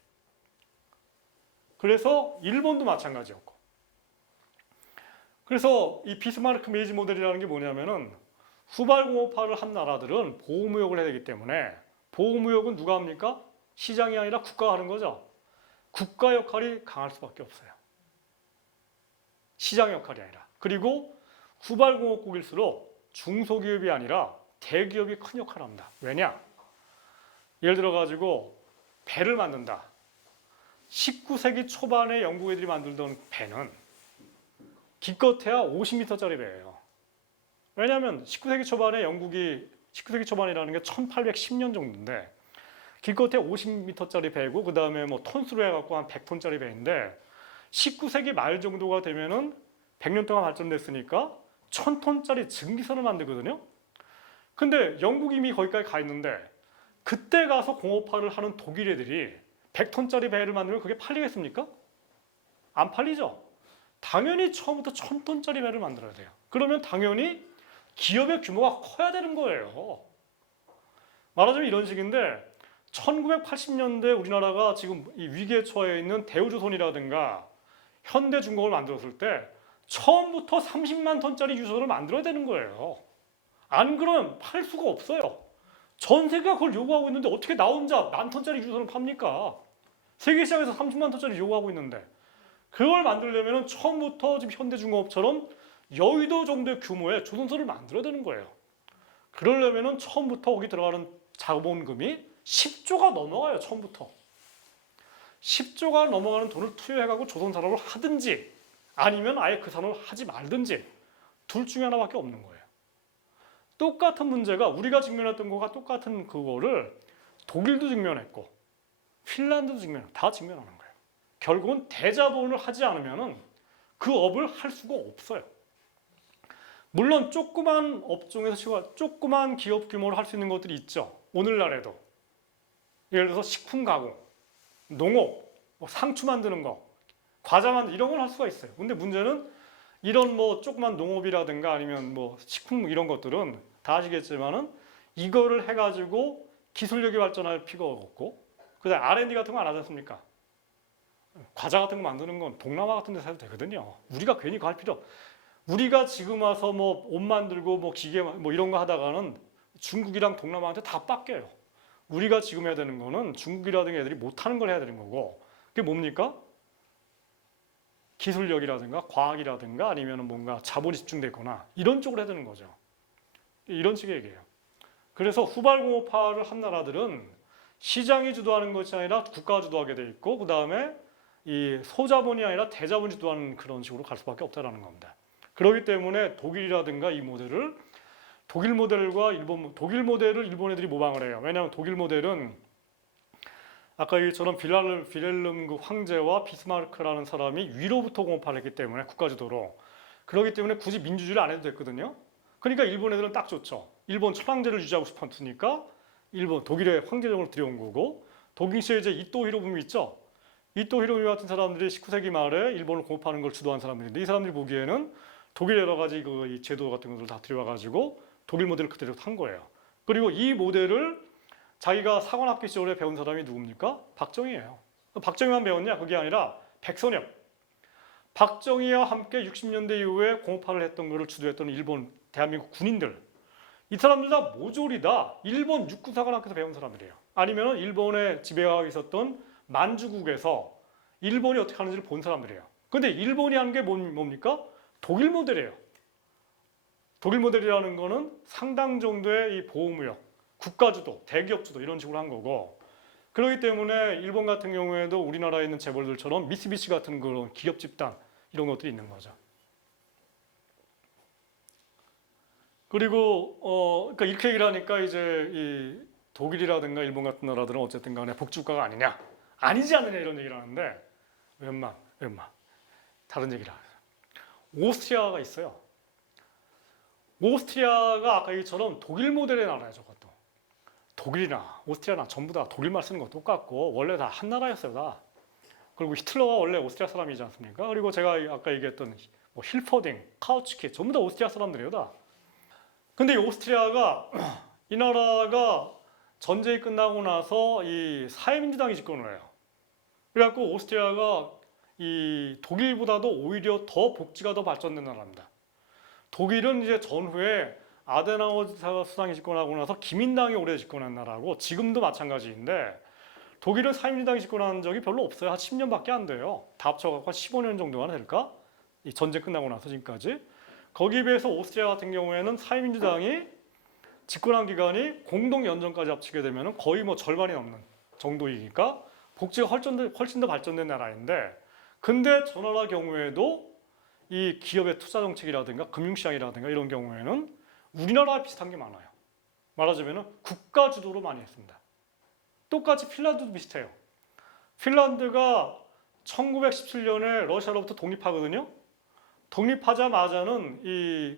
그래서 일본도 마찬가지였고. 그래서 이 비스마르크 메이지 모델이라는 게 뭐냐면은 후발공업화를 한 나라들은 보호무역을 해야 되기 때문에 보호무역은 누가 합니까? 시장이 아니라 국가가 하는 거죠. 국가 역할이 강할 수밖에 없어요. 시장 역할이 아니라. 그리고 후발공업국일수록 중소기업이 아니라 대기업이 큰 역할을 합니다. 왜냐? 예를 들어 가지고 배를 만든다. 19세기 초반에 영국 애들이 만들던 배는 기껏해야 50m짜리 배예요. 왜냐하면 19세기 초반에 19세기 초반이라는 게 1810년 정도인데 기껏해 50m짜리 배고 그 다음에 뭐 톤수로 해갖고 한 100톤짜리 배인데 19세기 말 정도가 되면은 100년 동안 발전됐으니까 1000톤짜리 증기선을 만들거든요. 근데 영국이 이미 거기까지 가 있는데 그때 가서 공업화를 하는 독일 애들이 100톤짜리 배를 만들면 그게 팔리겠습니까? 안 팔리죠. 당연히 처음부터 1000톤짜리 배를 만들어야 돼요. 그러면 당연히 기업의 규모가 커야 되는 거예요. 말하자면 이런 식인데 1980년대 우리나라가 지금 이 위기에 처해 있는 대우조선이라든가 현대중공업을 만들었을 때 처음부터 30만 톤짜리 유선을 만들어야 되는 거예요. 안 그러면 팔 수가 없어요. 전 세계가 그걸 요구하고 있는데 어떻게 나 혼자 10,000톤짜리 유선을 팝니까? 세계 시장에서 30만 톤짜리 요구하고 있는데 그걸 만들려면 처음부터 지금 현대중공업처럼 여의도 정도의 규모의 조선소를 만들어야 되는 거예요. 그러려면 처음부터 거기 들어가는 자본금이 10조가 넘어가요. 처음부터. 10조가 넘어가는 돈을 투여해가지고 조선 산업을 하든지 아니면 아예 그 산업을 하지 말든지 둘 중에 하나밖에 없는 거예요. 똑같은 문제가 우리가 직면했던 거가 똑같은 그거를 독일도 직면했고 핀란드도 다 직면하는 거예요. 결국은 대자본을 하지 않으면 그 업을 할 수가 없어요. 물론 조그만 업종에서 조그만 기업 규모로 할 수 있는 것들이 있죠. 오늘날에도. 예를 들어서 식품 가공, 농업, 뭐 상추 만드는 거, 과자 만드는 이런 걸 할 수가 있어요. 근데 문제는 이런 뭐 조그만 농업이라든가 아니면 뭐 식품 이런 것들은 다 아시겠지만은 이거를 해가지고 기술력이 발전할 필요가 없고 그다음 R&D 같은 거 안 하지 않습니까? 과자 같은 거 만드는 건 동남아 같은 데서 해도 되거든요. 우리가 괜히 갈 필요. 우리가 지금 와서 뭐 옷 만들고 뭐 기계 뭐 이런 거 하다가는 중국이랑 동남아한테 다 뺏겨요. 우리가 지금 해야 되는 거는 중국이라든가 애들이 못하는 걸 해야 되는 거고 그게 뭡니까? 기술력이라든가 과학이라든가 아니면 뭔가 자본이 집중되거나 이런 쪽으로 해야 되는 거죠. 이런 식의 얘기예요. 그래서 후발공업화를 한 나라들은 시장이 주도하는 것이 아니라 국가가 주도하게 돼 있고 그 다음에 이 소자본이 아니라 대자본이 주도하는 그런 식으로 갈 수밖에 없다는 겁니다. 그렇기 때문에 독일이라든가 이 모델을 독일 모델을 일본 애들이 모방을 해요. 왜냐하면 독일 모델은 아까 얘기처럼 빌헬름 그 황제와 비스마르크라는 사람이 위로부터 공업화를 했기 때문에 국가주도로 그렇기 때문에 굳이 민주주의를 안 해도 됐거든요. 그러니까 일본 애들은 딱 좋죠. 일본 천황제를 유지하고 싶었으니까 독일의 황제정을 들여온 거고 독일시에 이제 이토 히로부미 있죠. 이토 히로부미 같은 사람들이 19세기 말에 일본을 공업하는 걸 주도한 사람들인데 이 사람들이 보기에는 독일 여러 가지 이 제도 같은 것들을 다 들여와가지고 독일 모델을 그대로 탄 거예요. 그리고 이 모델을 자기가 사관학교 시절에 배운 사람이 누굽니까? 박정희예요. 박정희만 배웠냐? 그게 아니라 백선엽. 박정희와 함께 60년대 이후에 공업화를 했던 것을 주도했던 일본, 대한민국 군인들. 이 사람들 다 모조리 다 일본 육군사관학교에서 배운 사람들이에요. 아니면 일본에 지배하고 있었던 만주국에서 일본이 어떻게 하는지를 본 사람들이에요. 근데 일본이 하는 게 뭡니까? 독일 모델이에요. 독일 모델이라는 거는 상당 정도의 이 보호무역, 국가주도, 대기업주도 이런 식으로 한 거고 그렇기 때문에 일본 같은 경우에도 우리나라에 있는 재벌들처럼 미쓰비시 같은 그런 기업 집단 이런 것들이 있는 거죠. 그리고 그러니까 이렇게 얘기를 하니까 이제 이 독일이라든가 일본 같은 나라들은 어쨌든 간에 복지국가가 아니냐 아니지 않느냐 이런 얘기를 하는데 웬만 다른 얘기를 하죠. 오스트리아가 있어요. 오스트리아가 아까 얘기처럼 독일 모델의 나라예요. 저것도 독일이나 오스트리아나 전부 다 독일말 쓰는 거 똑같고 원래 다 한 나라였어요. 다. 그리고 히틀러가 원래 오스트리아 사람이지 않습니까? 그리고 제가 아까 얘기했던 뭐 힐퍼딩, 카우츠키 전부 다 오스트리아 사람들이에요. 다. 근데 이 오스트리아가 이 나라가 전쟁이 끝나고 나서 이 사회민주당이 집권을 해요. 그래갖고 오스트리아가 이 독일보다도 오히려 더 복지가 더 발전된 나라입니다. 독일은 이제 전후에 아데나우어 수상이 집권하고 나서 기민당이 오래 집권한 나라고 지금도 마찬가지인데 독일은 사회민주당이 집권한 적이 별로 없어요. 한 10년밖에 안 돼요. 다 합쳐갖고 한 15년 정도가 될까? 이 전쟁 끝나고 나서 지금까지. 거기에 비해서 오스트리아 같은 경우에는 사회민주당이 집권한 기간이 공동 연정까지 합치게 되면 거의 뭐 절반이 넘는 정도이니까 복지가 훨씬 더 발전된 나라인데 근데 저 나라 경우에도 이 기업의 투자 정책이라든가 금융시장이라든가 이런 경우에는 우리나라와 비슷한 게 많아요. 말하자면 국가 주도로 많이 했습니다. 똑같이 핀란드도 비슷해요. 핀란드가 1917년에 러시아로부터 독립하거든요. 독립하자마자는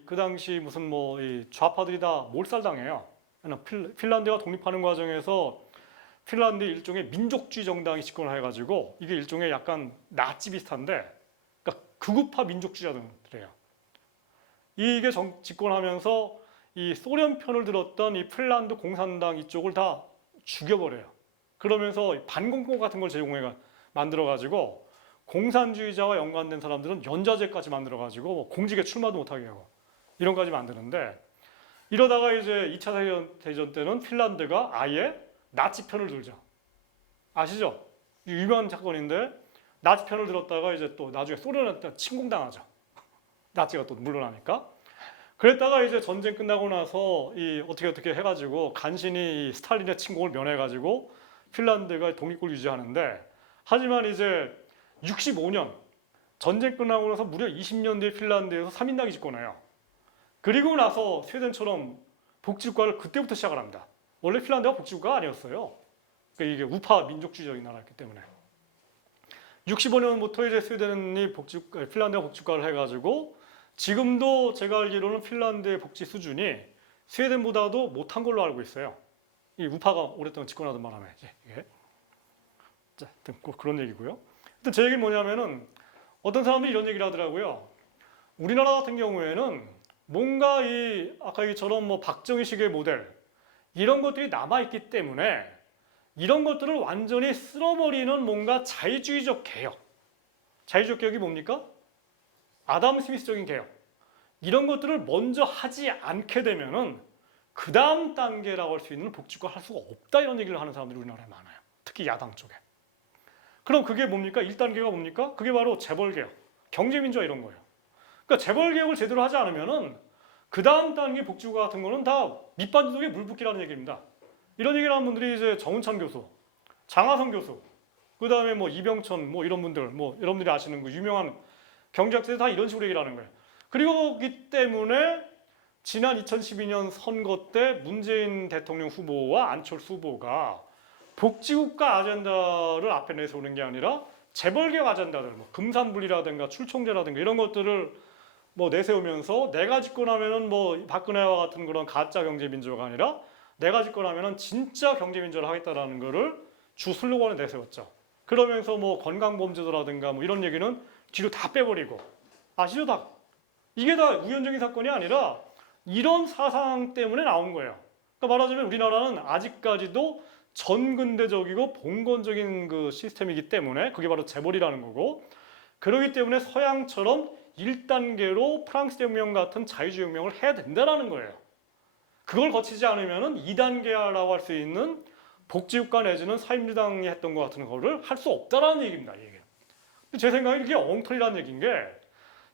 그 당시 무슨 뭐 이 좌파들이 다 몰살당해요. 핀란드가 독립하는 과정에서 핀란드 일종의 민족주의 정당이 집권을 해가지고 이게 일종의 약간 나치 비슷한데, 그러니까 극우파 민족주의자들이에요. 이게 집권하면서 이 소련 편을 들었던 이 핀란드 공산당 이쪽을 다 죽여버려요. 그러면서 반공법 같은 걸 만들어가지고 공산주의자와 연관된 사람들은 연좌제까지 만들어가지고 뭐 공직에 출마도 못하게 하고 이런 까지 만드는데 이러다가 이제 2차 대전 때는 핀란드가 아예 나치 편을 들죠. 아시죠? 유명한 사건인데 나치 편을 들었다가 이제 또 나중에 소련한테 침공당하죠. 나치가 또 물러나니까. 그랬다가 이제 전쟁 끝나고 나서 어떻게 해가지고 간신히 스탈린의 침공을 면해가지고 핀란드가 독립국을 유지하는데 하지만 이제 65년 전쟁 끝나고 나서 무려 20년 뒤에 핀란드에서 3인당이 집권해요. 그리고 나서 스웨덴처럼 복지국가를 그때부터 시작을 합니다. 원래 핀란드가 복지국가가 아니었어요. 그러니까 이게 우파 민족주의적인 나라였기 때문에. 65년부터 이제 스웨덴이 핀란드가 복지국가를 해가지고 지금도 제가 알기로는 핀란드의 복지 수준이 스웨덴보다도 못한 걸로 알고 있어요. 이 우파가 오랫동안 집권하던 바람에 이게. 자, 그런 얘기고요. 일단 제 얘기는 뭐냐면은 어떤 사람들이 이런 얘기를 하더라고요. 우리나라 같은 경우에는 뭔가 아까 얘기처럼 뭐 박정희식의 모델 이런 것들이 남아있기 때문에 이런 것들을 완전히 쓸어버리는 뭔가 자유주의적 개혁. 자유주의적 개혁이 뭡니까? 아담 스미스적인 개혁. 이런 것들을 먼저 하지 않게 되면은 그 다음 단계라고 할 수 있는 복지국가 할 수가 없다 이런 얘기를 하는 사람들이 우리나라에 많아요. 특히 야당 쪽에. 그럼 그게 뭡니까? 1단계가 뭡니까? 그게 바로 재벌개혁, 경제민주화 이런 거예요. 그러니까 재벌개혁을 제대로 하지 않으면은 그 다음 단계 복지국가 같은 거는 다 밑반죽에 물 붓기라는 얘기입니다. 이런 얘기를 하는 분들이 이제 정운찬 교수, 장하성 교수, 그 다음에 뭐 이병천 뭐 이런 분들, 뭐 여러분들이 아시는 그 유명한 경제학자들 다 이런 식으로 얘기를 하는 거예요. 그리기 때문에 지난 2012년 선거 때 문재인 대통령 후보와 안철수 후보가 복지국가 아젠다를 앞에 내세우는 게 아니라 재벌개혁 아젠다들, 뭐 금산분리라든가 출총제라든가 이런 것들을 뭐 내세우면서 내가 집권하면은 뭐 박근혜와 같은 그런 가짜 경제민주화가 아니라 내가 집권하면은 진짜 경제민주화를 하겠다라는 거를 주 슬로건에 내세웠죠. 그러면서 뭐 건강보험제도라든가 뭐 이런 얘기는 뒤로 다 빼버리고 아시죠? 다 이게 다 우연적인 사건이 아니라 이런 사상 때문에 나온 거예요. 그러니까 말하자면 우리나라는 아직까지도 전근대적이고 봉건적인 그 시스템이기 때문에 그게 바로 재벌이라는 거고 그렇기 때문에 서양처럼 1단계로 프랑스 혁명 같은 자유주의 혁명을 해야 된다는 거예요. 그걸 거치지 않으면 2단계라고 할 수 있는 복지국가 내지는 사회민주당이 했던 것 같은 거를 할 수 없다라는 얘기입니다. 이 얘기는. 제 생각에 이게 엉터리라는 얘기인 게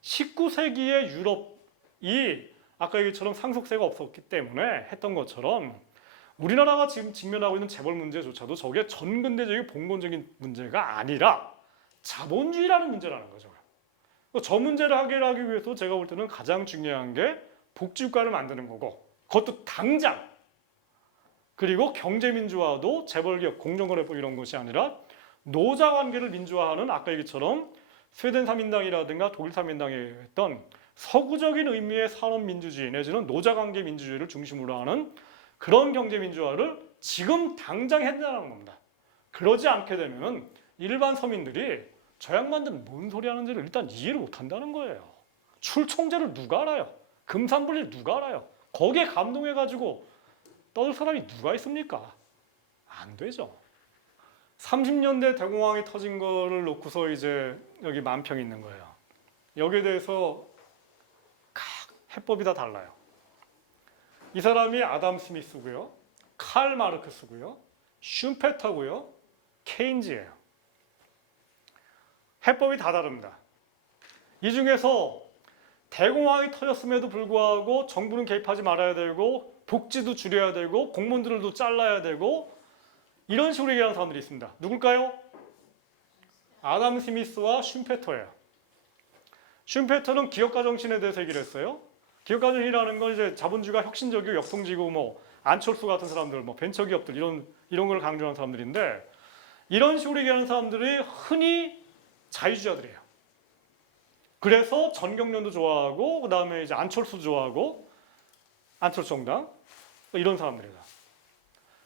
19세기의 유럽이 아까 얘기처럼 상속세가 없었기 때문에 했던 것처럼 우리나라가 지금 직면하고 있는 재벌 문제조차도 저게 전근대적인 봉건적인 문제가 아니라 자본주의라는 문제라는 거죠. 저 문제를 해결하기 위해서 제가 볼 때는 가장 중요한 게 복지국가를 만드는 거고 그것도 당장 그리고 경제민주화도 재벌개혁, 공정거래법 이런 것이 아니라 노자관계를 민주화하는 아까 얘기처럼 스웨덴 3인당이라든가 독일 3인당이 했던 서구적인 의미의 산업민주주의 내지는 노자관계 민주주의를 중심으로 하는 그런 경제민주화를 지금 당장 해야 된다는 겁니다. 그러지 않게 되면 일반 서민들이 저 양반들은 뭔 소리 하는지를 일단 이해를 못한다는 거예요. 출총제를 누가 알아요? 금산분리를 누가 알아요? 거기에 감동해가지고 떠들 사람이 누가 있습니까? 안 되죠. 30년대 대공황이 터진 거를 놓고서 이제 여기 만평이 있는 거예요. 여기에 대해서 각 해법이 다 달라요. 이 사람이 아담 스미스고요, 칼 마르크스고요, 슌페터고요, 케인즈예요. 해법이 다 다릅니다. 이 중에서 대공황이 터졌음에도 불구하고 정부는 개입하지 말아야 되고 복지도 줄여야 되고 공무원들도 잘라야 되고 이런 식으로 얘기하는 사람들이 있습니다. 누굴까요? 아담 스미스와 슌페터예요. 슌페터는 기업가 정신에 대해서 얘기를 했어요. 기업가 정신이라는 건 이제 자본주의가 혁신적이고 역동적이고 뭐 안철수 같은 사람들, 뭐 벤처기업들 이런 걸 강조하는 사람들인데 이런 식으로 얘기하는 사람들이 흔히 자유주의자들이에요. 그래서 전경련도 좋아하고 그 다음에 이제 안철수 좋아하고 안철수 정당 이런 사람들이다.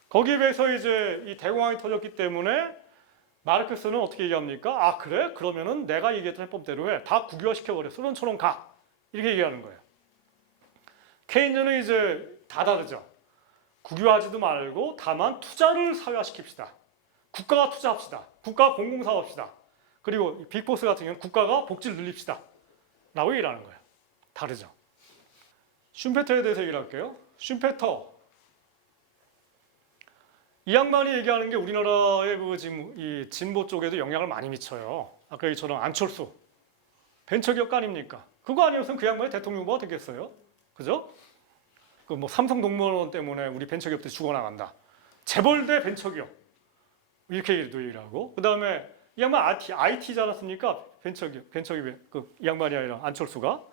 거기에 비해서 이제 이 대공황이 터졌기 때문에 마르크스는 어떻게 얘기합니까? 아 그래? 그러면은 내가 얘기했던 해법대로 해. 다 국유화시켜버려. 소련처럼 가. 이렇게 얘기하는 거예요. 케인즈는 이제 다 다르죠. 국유화하지도 말고 다만 투자를 사회화시킵시다. 국가가 투자합시다. 국가가 공공사업합시다. 그리고 빅보스 같은 경우는 국가가 복지를 늘립시다. 라고 얘기를 하는 거예요. 다르죠. 슌페터에 대해서 얘기를 할게요. 슌페터. 이 양반이 얘기하는 게 우리나라의 이 진보 쪽에도 영향을 많이 미쳐요. 아까 얘기처럼 안철수. 벤처기업가 아닙니까? 그거 아니었으면 그 양반이 대통령 후보가 되겠어요? 그죠? 그 뭐 삼성 동물원 때문에 우리 벤처기업들이 죽어나간다. 재벌대 벤처기업. 이렇게 얘기를 하고. 그 다음에 이 양반 IT지 않았습니까? 벤처기업, 이 양반이 아니라 안철수가.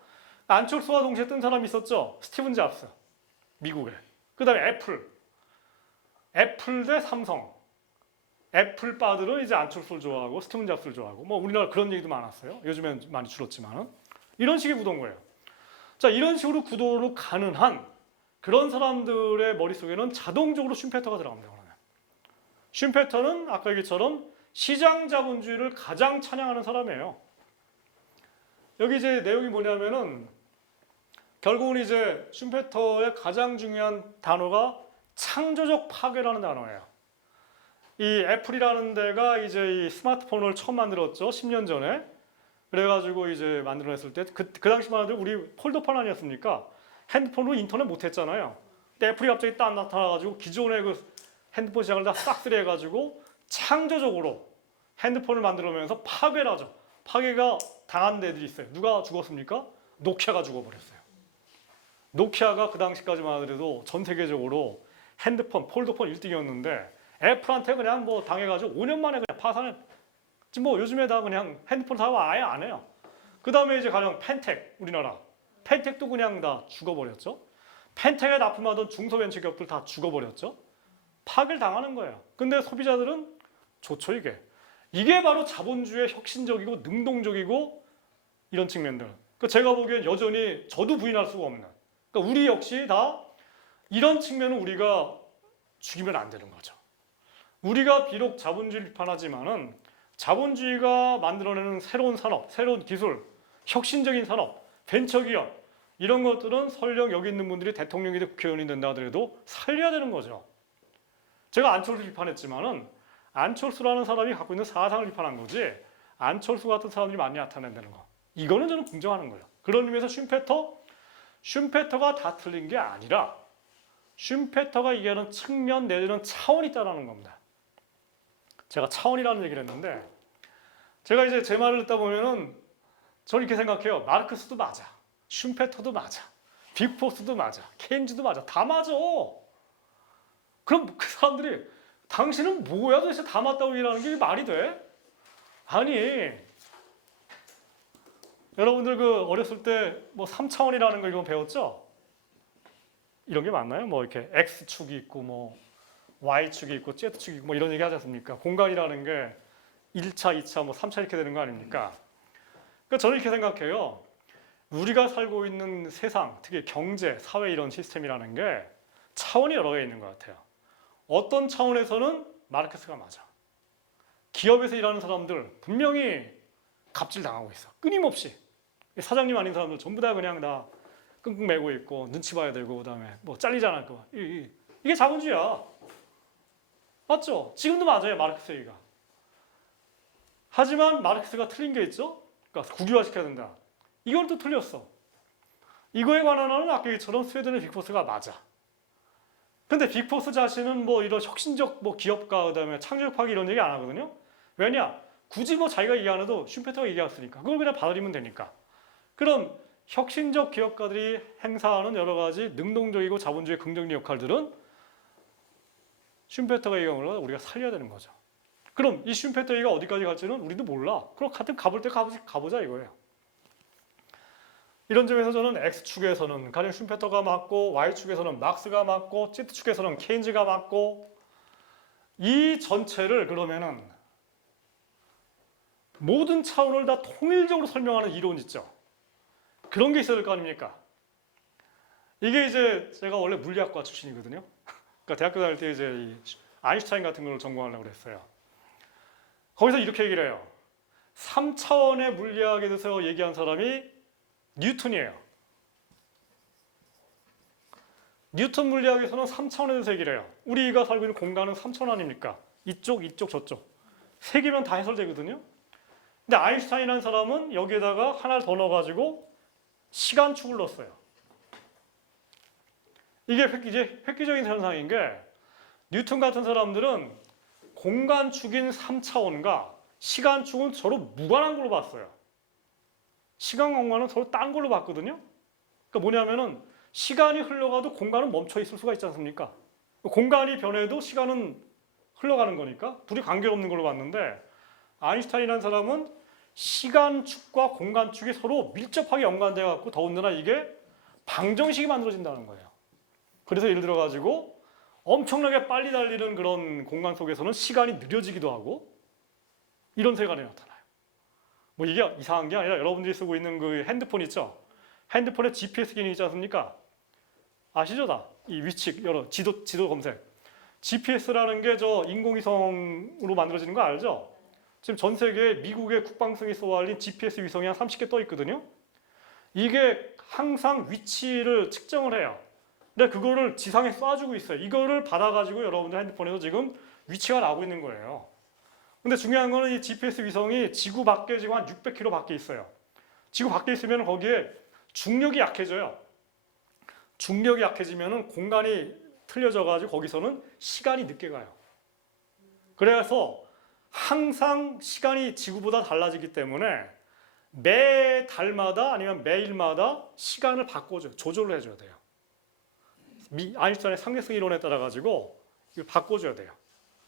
안철수와 동시에 뜬 사람이 있었죠. 스티븐 잡스. 미국에. 그 다음에 애플 대 삼성. 애플 바들은 이제 안철수를 좋아하고 스티븐 잡스를 좋아하고 뭐 우리나라 그런 얘기도 많았어요. 요즘엔 많이 줄었지만은. 이런 식의 구도인 거예요. 자, 이런 식으로 구도로 가는 한 그런 사람들의 머릿속에는 자동적으로 슌페터가 들어갑니다. 그러면. 슌페터는 아까 얘기처럼 시장 자본주의를 가장 찬양하는 사람이에요. 여기 이제 내용이 뭐냐면은 결국은 이제 슌페터의 가장 중요한 단어가 창조적 파괴라는 단어예요. 이 애플이라는 데가 이제 이 스마트폰을 처음 만들었죠. 10년 전에. 그래가지고 이제 만들어냈을 때 그 당시만 해도 우리 폴더폰 아니었습니까? 핸드폰으로 인터넷 못했잖아요. 근데 애플이 갑자기 딱 나타나가지고 기존의 그 핸드폰 시장을 다 싹쓸이 해가지고 창조적으로 핸드폰을 만들어내면서 파괴를 하죠. 파괴가 당한 데들이 있어요. 누가 죽었습니까? 노키아가 죽어버렸어요. 노키아가 그 당시까지만 하더라도 전 세계적으로 핸드폰, 폴더폰 1등이었는데 애플한테 그냥 뭐 당해가지고 5년 만에 그냥 파산해. 지금 뭐 요즘에 다 그냥 핸드폰 사고 아예 안 해요. 그 다음에 이제 가령 펜텍, 우리나라. 펜텍도 그냥 다 죽어버렸죠. 펜텍에 납품하던 중소벤처기업들 다 죽어버렸죠. 파괴를 당하는 거예요. 근데 소비자들은 좋죠, 이게. 이게 바로 자본주의의 혁신적이고 능동적이고 이런 측면들. 그러니까 제가 보기엔 여전히 저도 부인할 수가 없는. 그러니까 우리 역시 다 이런 측면은 우리가 죽이면 안 되는 거죠. 우리가 비록 자본주의를 비판하지만은 자본주의가 만들어내는 새로운 산업, 새로운 기술, 혁신적인 산업, 벤처기업 이런 것들은 설령 여기 있는 분들이 대통령이 국회의원이 된다 하더라도 살려야 되는 거죠. 제가 안철수를 비판했지만은 안철수라는 사람이 갖고 있는 사상을 비판한 거지 안철수 같은 사람들이 많이 나타낸다는 거. 이거는 저는 긍정하는 거예요. 그런 의미에서 슌페터가 다 틀린 게 아니라 슌페터가 얘기하는 측면 내지는 차원이 있다는 겁니다. 제가 차원이라는 얘기를 했는데 제가 이제 제 말을 듣다 보면은 저는 이렇게 생각해요. 마르크스도 맞아. 슌페터도 맞아. 빅포스도 맞아. 케인즈도 맞아. 다 맞아. 그럼 그 사람들이 당신은 뭐야 도대체 다 맞다고 얘기하는 게 말이 돼? 아니 여러분들 그 어렸을 때 뭐 3차원이라는 거 이런 거 배웠죠? 이런 게 맞나요? 뭐 이렇게 X축이 있고 뭐 Y축이 있고 Z축이 있고 뭐 이런 얘기 하지 않습니까? 공간이라는 게 1차, 2차, 뭐 3차 이렇게 되는 거 아닙니까? 그러니까 저는 이렇게 생각해요. 우리가 살고 있는 세상, 특히 경제, 사회 이런 시스템이라는 게 차원이 여러 개 있는 것 같아요. 어떤 차원에서는 마르크스가 맞아. 기업에서 일하는 사람들 분명히 갑질 당하고 있어. 끊임없이. 사장님 아닌 사람들 전부 다 그냥 다 끙끙 매고 있고 눈치 봐야 되고 그다음에 뭐 잘리잖아 그거. 이게 자본주의야. 맞죠? 지금도 맞아요 마르크스 얘기가. 하지만 마르크스가 틀린 게 있죠. 그러니까 국유화시켜야 된다. 이건 또 틀렸어. 이거에 관한 하는 아까 얘기처럼 스웨덴의 빅보스가 맞아. 근데 빅보스 자신은 뭐 이런 혁신적 뭐 기업가 그다음에 창조력 파괴 이런 얘기 안 하거든요. 왜냐? 굳이 뭐 자기가 얘기 안 해도 슈페터가 얘기했으니까 그걸 그냥 받아들이면 되니까. 그럼 혁신적 기업가들이 행사하는 여러 가지 능동적이고 자본주의 긍정적 역할들은 슈페터가 얘기한 걸로 우리가 살려야 되는 거죠. 그럼 이 슈페터 얘기가 어디까지 갈지는 우리도 몰라. 그럼 하여튼 가볼 때 가보자 이거예요. 이런 점에서 저는 X축에서는 가령 슈페터가 맞고 Y축에서는 막스가 맞고 Z축에서는 케인즈가 맞고 이 전체를 그러면은 모든 차원을 다 통일적으로 설명하는 이론 있죠. 그런 게 있어야 될 거 아닙니까? 이게 이제 제가 원래 물리학과 출신이거든요. 그러니까 대학교 다닐 때 이제 이 아인슈타인 같은 걸 전공하려고 그랬어요. 거기서 이렇게 얘기를 해요. 3차원의 물리학에 대해서 얘기한 사람이 뉴턴이에요. 뉴턴 물리학에서는 3차원에 대해서 얘기를 해요. 우리가 살고 있는 공간은 3차원 아닙니까? 이쪽, 이쪽, 저쪽. 세 개면 다 해설되거든요. 근데 아인슈타인이라는 사람은 여기에다가 하나를 더 넣어가지고 시간축을 넣었어요. 이게 획기적인 현상인 게 뉴턴 같은 사람들은 공간축인 3차원과 시간축은 서로 무관한 걸로 봤어요. 시간 공간은 서로 딴 걸로 봤거든요. 그러니까 뭐냐면은 시간이 흘러가도 공간은 멈춰 있을 수가 있지 않습니까? 공간이 변해도 시간은 흘러가는 거니까 둘이 관계없는 걸로 봤는데 아인슈타인이라는 사람은 시간축과 공간축이 서로 밀접하게 연관되어 갖고 더군다나 이게 방정식이 만들어진다는 거예요. 그래서 예를 들어 가지고 엄청나게 빨리 달리는 그런 공간 속에서는 시간이 느려지기도 하고 이런 세간이 나타나요. 뭐 이게 이상한 게 아니라 여러분들이 쓰고 있는 그 핸드폰 있죠? 핸드폰에 GPS 기능이 있지 않습니까? 아시죠 다? 이 위치 여러 지도 검색. GPS라는 게 저 인공위성으로 만들어지는 거 알죠? 지금 전 세계에 미국의 국방성이 쏘아올린 GPS 위성이 한 30개 떠 있거든요. 이게 항상 위치를 측정을 해요. 근데 그거를 지상에 쏴주고 있어요. 이거를 받아가지고 여러분들 핸드폰에서 지금 위치가 나오고 있는 거예요. 근데 중요한 거는 이 GPS 위성이 지구 밖에 지금 한 600km 밖에 있어요. 지구 밖에 있으면 거기에 중력이 약해져요. 중력이 약해지면 공간이 틀려져가지고 거기서는 시간이 늦게 가요. 그래서 항상 시간이 지구보다 달라지기 때문에 매 달마다 아니면 매일마다 시간을 바꿔줘요. 조절을 해줘야 돼요. 아인슈타인의 상대성 이론에 따라 가지고 이걸 바꿔줘야 돼요.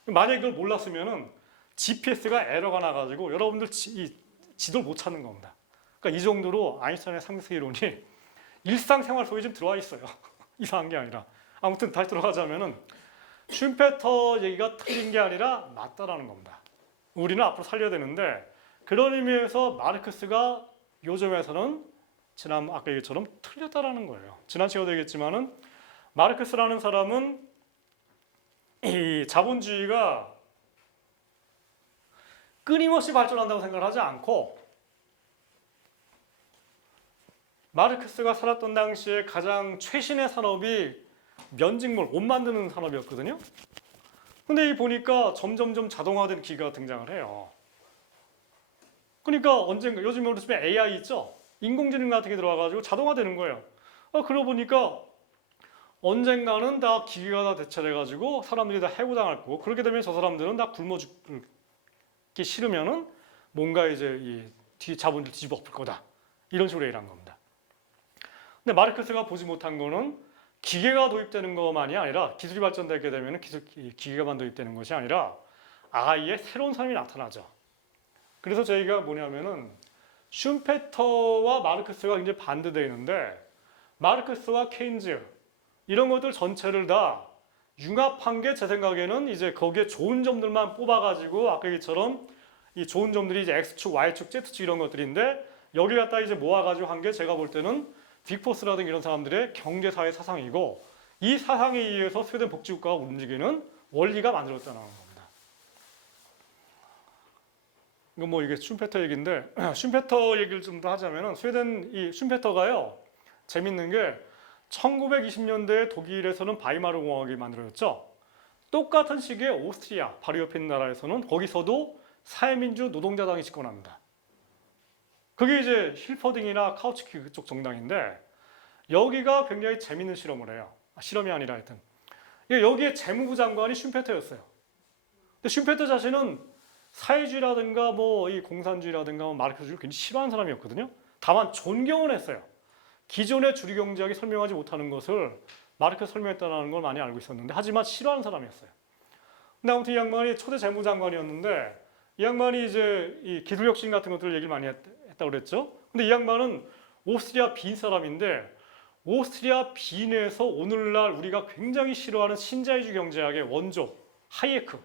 만약에 그걸 몰랐으면은 GPS가 에러가 나가지고 여러분들 이 지도를 못 찾는 겁니다. 그러니까 이 정도로 아인슈타인의 상대성 이론이 일상생활 속에 좀 들어와 있어요. 이상한 게 아니라. 아무튼 다시 들어가자면은 슈페터 얘기가 틀린 게 아니라 맞다라는 겁니다. 우리는 앞으로 살려야 되는데 그런 의미에서 마르크스가 요즘에서는 아까 얘기처럼 틀렸다라는 거예요. 지난 시간에도 얘기했지만은 마르크스라는 사람은 이 자본주의가 끊임없이 발전한다고 생각을 하지 않고 마르크스가 살았던 당시에 가장 최신의 산업이 면직물, 옷 만드는 산업이었거든요. 근데 이 보니까 점점점 자동화된 기계가 등장을 해요. 그러니까 언젠가 요즘 우리 AI 있죠? 인공지능 같은 게 들어와가지고 자동화되는 거예요. 그러고 보니까 언젠가는 다 기계가 다 대체돼가지고 사람들이 다 해고당할 거고 그렇게 되면 저 사람들은 다 굶어 죽기 싫으면은 뭔가 이제 이 자본주의 뒤집어 엎을 거다. 이런 식으로 얘기를 한 겁니다. 근데 마르크스가 보지 못한 거는 기계가 도입되는 것만이 아니라 기술이 발전되게 되면 기계가만 도입되는 것이 아니라 아예 새로운 사람이 나타나죠. 그래서 저희가 뭐냐면은 슈페터와 마르크스가 굉장히 반대되어 있는데 마르크스와 케인즈 이런 것들 전체를 다 융합한 게 제 생각에는 이제 거기에 좋은 점들만 뽑아가지고 아까 얘기처럼 이 좋은 점들이 이제 X축, Y축, Z축 이런 것들인데 여기 갖다 이제 모아가지고 한 게 제가 볼 때는 빅보스라든가 이런 사람들의 경제사회 사상이고 이 사상에 의해서 스웨덴 복지국가가 움직이는 원리가 만들어졌다는 겁니다. 이건 뭐 이게 슈페터 얘기인데 슈페터 얘기를 좀 더 하자면은 스웨덴 이 슈페터가요 재밌는 게 1920년대에 독일에서는 바이마르 공화국이 만들어졌죠. 똑같은 시기에 오스트리아, 바로 옆에 있는 나라에서는 거기서도 사회민주 노동자당이 집권합니다. 그게 이제 힐퍼딩이나 카우츠키 그쪽 정당인데 여기가 굉장히 재밌는 실험을 해요. 실험이 아니라 하여튼. 여기에 재무부 장관이 슌페터였어요. 근데 슌페터 자신은 사회주의라든가 뭐 이 공산주의라든가 뭐 마르크스주의를 굉장히 싫어하는 사람이었거든요. 다만 존경은 했어요. 기존의 주류 경제학이 설명하지 못하는 것을 마르크스 설명했다는 걸 많이 알고 있었는데 하지만 싫어하는 사람이었어요. 근데 아무튼 이 양반이 초대 재무장관이었는데 이 양반이 이제 이 기술혁신 같은 것들을 얘기를 많이 했다고 그랬죠. 근데 이 양반은 오스트리아 빈 사람인데 오스트리아 빈에서 오늘날 우리가 굉장히 싫어하는 신자유주의 경제학의 원조 하이에크,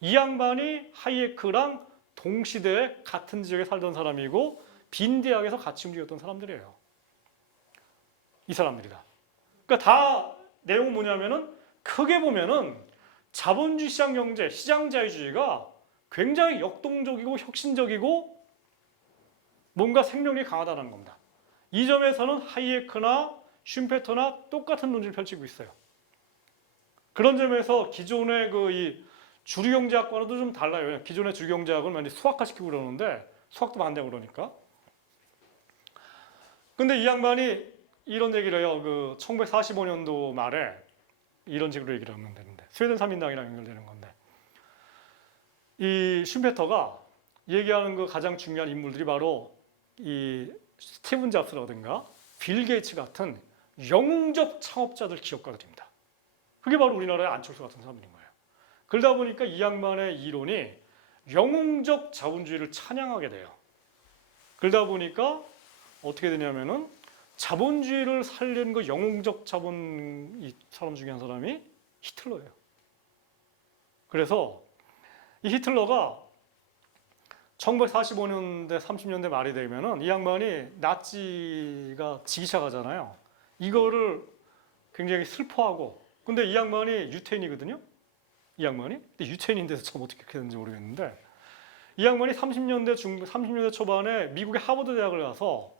이 양반이 하이에크랑 동시대에 같은 지역에 살던 사람이고 빈 대학에서 같이 움직였던 사람들이에요. 이 사람들이다. 그러니까 다 내용은 뭐냐면은 크게 보면은 자본주의 시장 경제, 시장 자유주의가 굉장히 역동적이고 혁신적이고 뭔가 생명력이 강하다는 겁니다. 이 점에서는 하이에크나 슌페터나 똑같은 논지를 펼치고 있어요. 그런 점에서 기존의 이 주류 경제학과는 좀 달라요. 기존의 주류 경제학은 많이 수학화시키고 그러는데 수학도 반대하고 그러니까. 근데 이 양반이 이런 얘기를 해요. 1945년도 말에 이런 식으로 얘기를 하면 되는데 스웨덴 3인당이랑 연결되는 건데 이 슌페터가 얘기하는 그 가장 중요한 인물들이 바로 이 스티븐 잡스라든가 빌 게이츠 같은 영웅적 창업자들 기업가들입니다. 그게 바로 우리나라의 안철수 같은 사람들인 거예요. 그러다 보니까 이 양반의 이론이 영웅적 자본주의를 찬양하게 돼요. 그러다 보니까 어떻게 되냐면은 자본주의를 살린 그 영웅적 자본 이 사람 중에 한 사람이 히틀러예요. 그래서 이 히틀러가 1945년대, 30년대 말이 되면은 이 양반이 나치가 지기 시작하잖아요. 이거를 굉장히 슬퍼하고, 근데 이 양반이 유태인이거든요. 이 양반이. 근데 유태인인데서 참 어떻게 그렇게 됐는지 모르겠는데 이 양반이 30년대 초반에 미국의 하버드 대학을 가서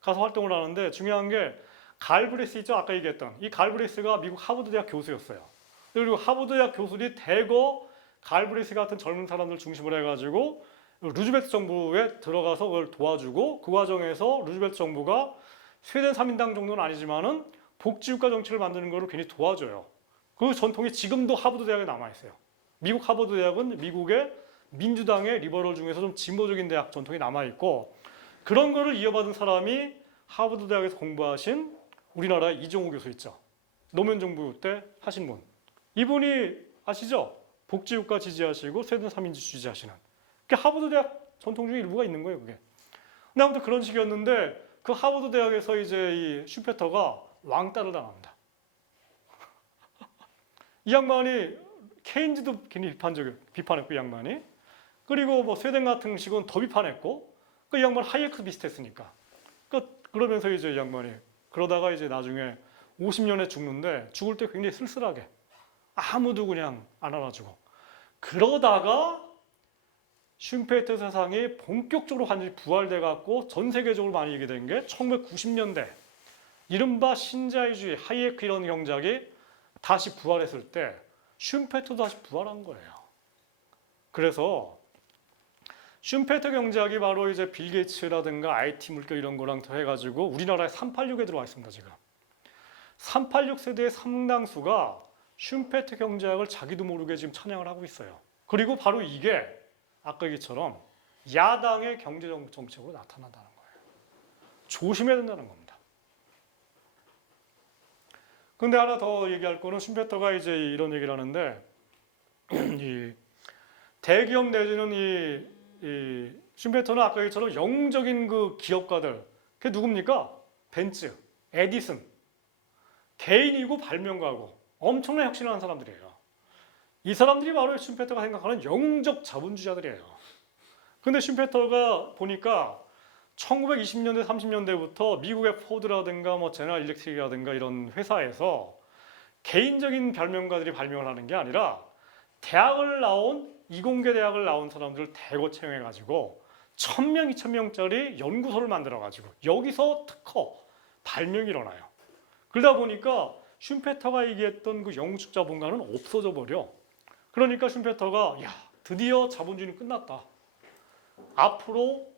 활동을 하는데 중요한 게 갈브리스 있죠? 아까 얘기했던 이 갈브리스가 미국 하버드 대학 교수였어요. 그리고 하버드 대학 교수들이 대거 갈브리스 같은 젊은 사람들 중심으로 해가지고 루즈벨트 정부에 들어가서 그걸 도와주고 그 과정에서 루즈벨트 정부가 스웨덴 3인당 정도는 아니지만은 복지국가 정치를 만드는 것을 괜히 도와줘요. 그 전통이 지금도 하버드 대학에 남아있어요. 미국 하버드 대학은 미국의 민주당의 리버럴 중에서 좀 진보적인 대학 전통이 남아있고 그런 거를 이어받은 사람이 하버드 대학에서 공부하신 우리나라의 이종우 교수 있죠. 노무현 정부 때 하신 분. 이분이 아시죠? 복지국가 지지하시고 스웨덴 3인주 지지하시는. 그게 하버드 대학 전통 중에 일부가 있는 거예요, 그게. 근데 아무튼 그런 식이었는데 그 하버드 대학에서 이제 이 슈페터가 왕따를 당합니다. 이 양반이 케인즈도 괜히 비판했고 이 양반이. 그리고 뭐 스웨덴 같은 식은 더 비판했고 그 양반 하이에크 비슷했으니까. 그러면서 이제 이 양반이 그러다가 이제 나중에 50년에 죽는데 죽을 때 굉장히 쓸쓸하게 아무도 그냥 안 알아주고 그러다가 슌페터 세상이 본격적으로 완전히 부활돼 갖고 전 세계적으로 많이 얘기된 게 1990년대 이른바 신자유주의 하이에크 이런 경작이 다시 부활했을 때 슌페터도 다시 부활한 거예요. 그래서 슌페터 경제학이 바로 이제 빌 게이츠라든가 IT 물결 이런 거랑 더해가지고 우리나라에 386에 들어와 있습니다, 지금. 386 세대의 상당수가 슌페터 경제학을 자기도 모르게 지금 찬양을 하고 있어요. 그리고 바로 이게 아까 얘기처럼 야당의 경제 정책으로 나타난다는 거예요. 조심해야 된다는 겁니다. 근데 하나 더 얘기할 거는 슌페터가 이제 이런 얘기를 하는데 이 대기업 내지는 이 슌페터는 아까 얘기처럼 영웅적인 그 기업가들 그게 누굽니까? 벤츠, 에디슨 개인이고 발명가고 엄청난 혁신을 한 사람들이에요. 이 사람들이 바로 슌페터가 생각하는 영웅적 자본주의자들이에요. 근데 슌페터가 보니까 1920년대, 30년대부터 미국의 포드라든가 뭐 제너럴 일렉트릭이라든가 이런 회사에서 개인적인 발명가들이 발명을 하는 게 아니라 대학을 나온 이공계 대학을 나온 사람들을 대거 채용해가지고 1000명, 2000명짜리 연구소를 만들어가지고 여기서 특허, 발명이 일어나요. 그러다 보니까 슈페터가 얘기했던 그 영웅적 자본가는 없어져 버려. 그러니까 슈페터가 야, 드디어 자본주의는 끝났다. 앞으로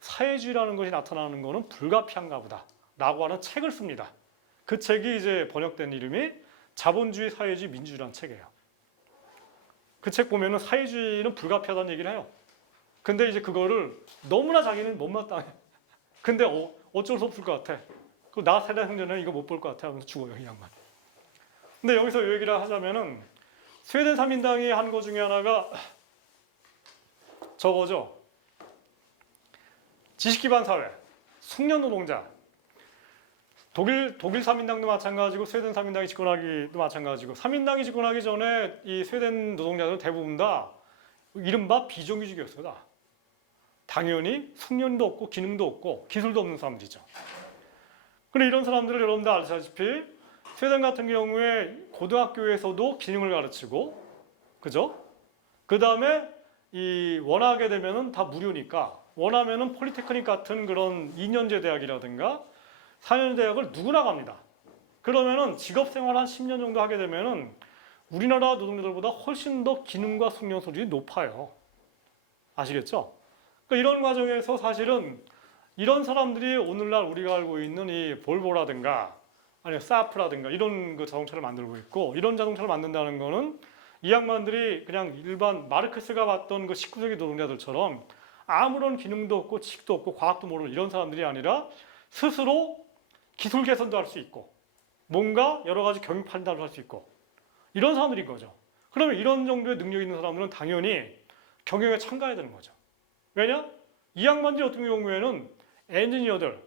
사회주의라는 것이 나타나는 것은 불가피한가 보다. 라고 하는 책을 씁니다. 그 책이 이제 번역된 이름이 자본주의, 사회주의, 민주주의라는 책이에요. 그 책 보면은 사회주의는 불가피하다는 얘기를 해요. 근데 이제 그거를 너무나 자기는 못마땅해. 근데 어쩔 수 없을 것 같아. 나 세대 형제는 이거 못 볼 것 같아 하면서 죽어요, 이 양반. 근데 여기서 이 얘기를 하자면은 스웨덴 3인당이 한 거 중에 하나가 저거죠. 지식기반 사회, 숙련 노동자. 독일 3인당도 마찬가지고 스웨덴 3인당이 집권하기도 마찬가지고 3인당이 집권하기 전에 이 스웨덴 노동자들은 대부분 다 이른바 비정규직이었어요. 다. 당연히 숙련도 없고 기능도 없고 기술도 없는 사람들이죠. 그런데 이런 사람들을 여러분들 아시다시피 스웨덴 같은 경우에 고등학교에서도 기능을 가르치고 그죠? 그 다음에 이 원하게 되면은 다 무료니까 원하면은 폴리테크닉 같은 그런 2년제 대학이라든가 4년 대학을 누구나 갑니다. 그러면은 직업 생활 한 10년 정도 하게 되면은 우리나라 노동자들보다 훨씬 더 기능과 숙련 수준이 높아요. 아시겠죠? 그러니까 이런 과정에서 사실은 이런 사람들이 오늘날 우리가 알고 있는 이 볼보라든가 아니면 사프라든가 이런 그 자동차를 만들고 있고 이런 자동차를 만든다는 거는 이 양반들이 그냥 일반 마르크스가 봤던 그 19세기 노동자들처럼 아무런 기능도 없고 지식도 없고 과학도 모르는 이런 사람들이 아니라 스스로 기술 개선도 할 수 있고 뭔가 여러 가지 경영 판단을 할 수 있고 이런 사람들인 거죠. 그러면 이런 정도의 능력 있는 사람들은 당연히 경영에 참가해야 되는 거죠. 왜냐? 이 양반들이 어떤 경우에는 엔지니어들,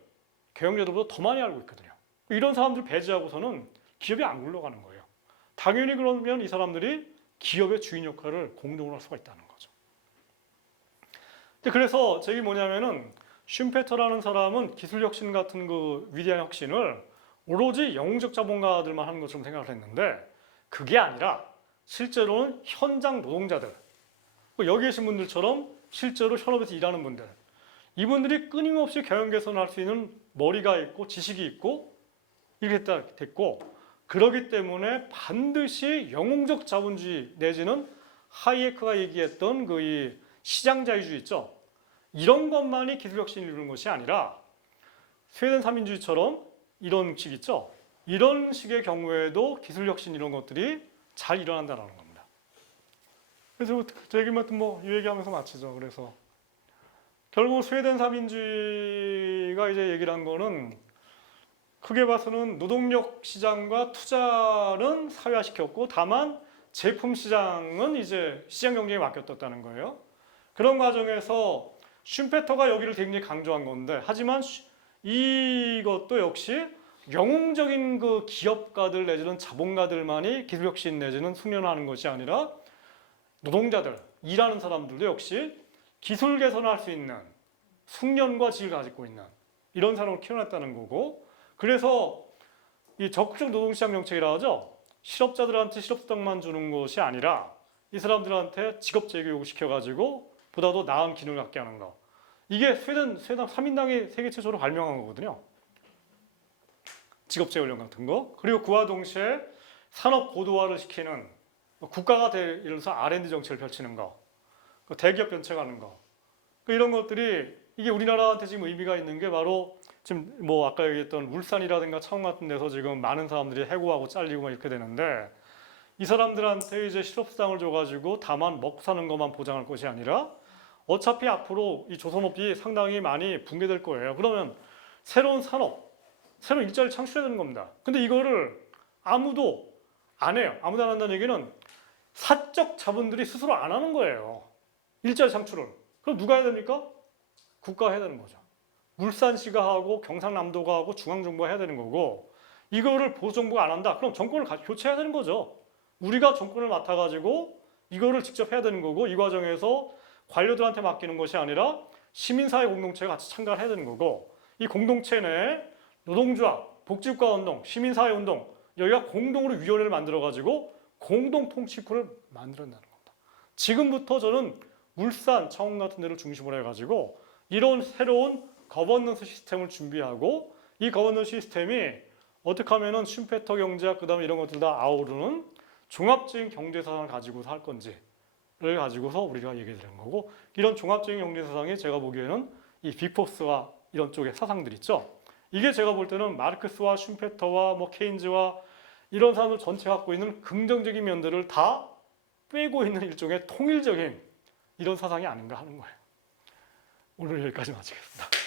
경영자들보다 더 많이 알고 있거든요. 이런 사람들 배제하고서는 기업이 안 굴러가는 거예요. 당연히 그러면 이 사람들이 기업의 주인 역할을 공동으로 할 수가 있다는 거죠. 그래서 제게 뭐냐면은 슈페터라는 사람은 기술 혁신 같은 그 위대한 혁신을 오로지 영웅적 자본가들만 하는 것처럼 생각을 했는데 그게 아니라 실제로는 현장 노동자들, 여기 계신 분들처럼 실제로 현업에서 일하는 분들, 이분들이 끊임없이 경영 개선을 할 수 있는 머리가 있고 지식이 있고 이렇게 됐고 그렇기 때문에 반드시 영웅적 자본주의 내지는 하이에크가 얘기했던 그 이 시장자유주의 있죠. 이런 것만이 기술혁신을 이루는 것이 아니라 스웨덴 3인주의처럼 이런 식 있죠. 이런 식의 경우에도 기술혁신 이런 것들이 잘 일어난다는 겁니다. 그래서 제 얘기만 뭐 이 얘기하면서 마치죠. 그래서 결국 스웨덴 3인주의가 이제 얘기를 한 거는 크게 봐서는 노동력 시장과 투자는 사회화시켰고 다만 제품 시장은 이제 시장 경쟁에 맡겼다는 거예요. 그런 과정에서 슈페터가 여기를 굉장히 강조한 건데 하지만 이것도 역시 영웅적인 그 기업가들 내지는 자본가들만이 기술혁신 내지는 숙련하는 것이 아니라 노동자들, 일하는 사람들도 역시 기술 개선할 수 있는 숙련과 지식을 가지고 있는 이런 사람을 키워냈다는 거고 그래서 이 적극적 노동시장 정책이라 하죠. 실업자들한테 실업수당만 주는 것이 아니라 이 사람들한테 직업 재교육을 시켜가지고 보다 더 나은 기능을 갖게 하는 거. 이게 스웨덴 3인당이 세계 최초로 발명한 거거든요. 직업재훈련 같은 거. 그리고 그와 동시에 산업 고도화를 시키는 국가가 예를 들어서 R&D 정책을 펼치는 거. 대기업 변칙하는 거. 이런 것들이 이게 우리나라한테 지금 의미가 있는 게 바로 지금 뭐 아까 얘기했던 울산이라든가 창원 같은 데서 지금 많은 사람들이 해고하고 잘리고 이렇게 되는데 이 사람들한테 이제 실업수당을 줘가지고 다만 먹고 사는 것만 보장할 것이 아니라 어차피 앞으로 이 조선업이 상당히 많이 붕괴될 거예요. 그러면 새로운 산업, 새로운 일자리를 창출해야 되는 겁니다. 근데 이거를 아무도 안 해요. 아무도 안 한다는 얘기는 사적 자본들이 스스로 안 하는 거예요. 일자리 창출을. 그럼 누가 해야 됩니까? 국가가 해야 되는 거죠. 울산시가 하고 경상남도가 하고 중앙정부가 해야 되는 거고 이거를 보수정부가 안 한다. 그럼 정권을 교체해야 되는 거죠. 우리가 정권을 맡아가지고 이거를 직접 해야 되는 거고 이 과정에서 관료들한테 맡기는 것이 아니라 시민사회 공동체가 같이 참가를 해야 되는 거고 이 공동체 내에 노동조합, 복지국가운동, 시민사회운동 여기가 공동으로 위원회를 만들어가지고 공동통치권을 만들어낸다는 겁니다. 지금부터 저는 울산, 창원 같은 데를 중심으로 해가지고 이런 새로운 거버넌스 시스템을 준비하고 이 거버넌스 시스템이 어떻게 하면은 슈페터 경제학 그다음에 이런 것들 다 아우르는 종합적인 경제 사상을 가지고서 할 건지를 가지고서 우리가 얘기해 드리는 거고, 이런 종합적인 경제 사상이 제가 보기에는 이 빅포스와 이런 쪽의 사상들 있죠. 이게 제가 볼 때는 마르크스와 슈페터와 뭐 케인즈와 이런 사람들 전체 갖고 있는 긍정적인 면들을 다 빼고 있는 일종의 통일적인 이런 사상이 아닌가 하는 거예요. 오늘 여기까지 마치겠습니다.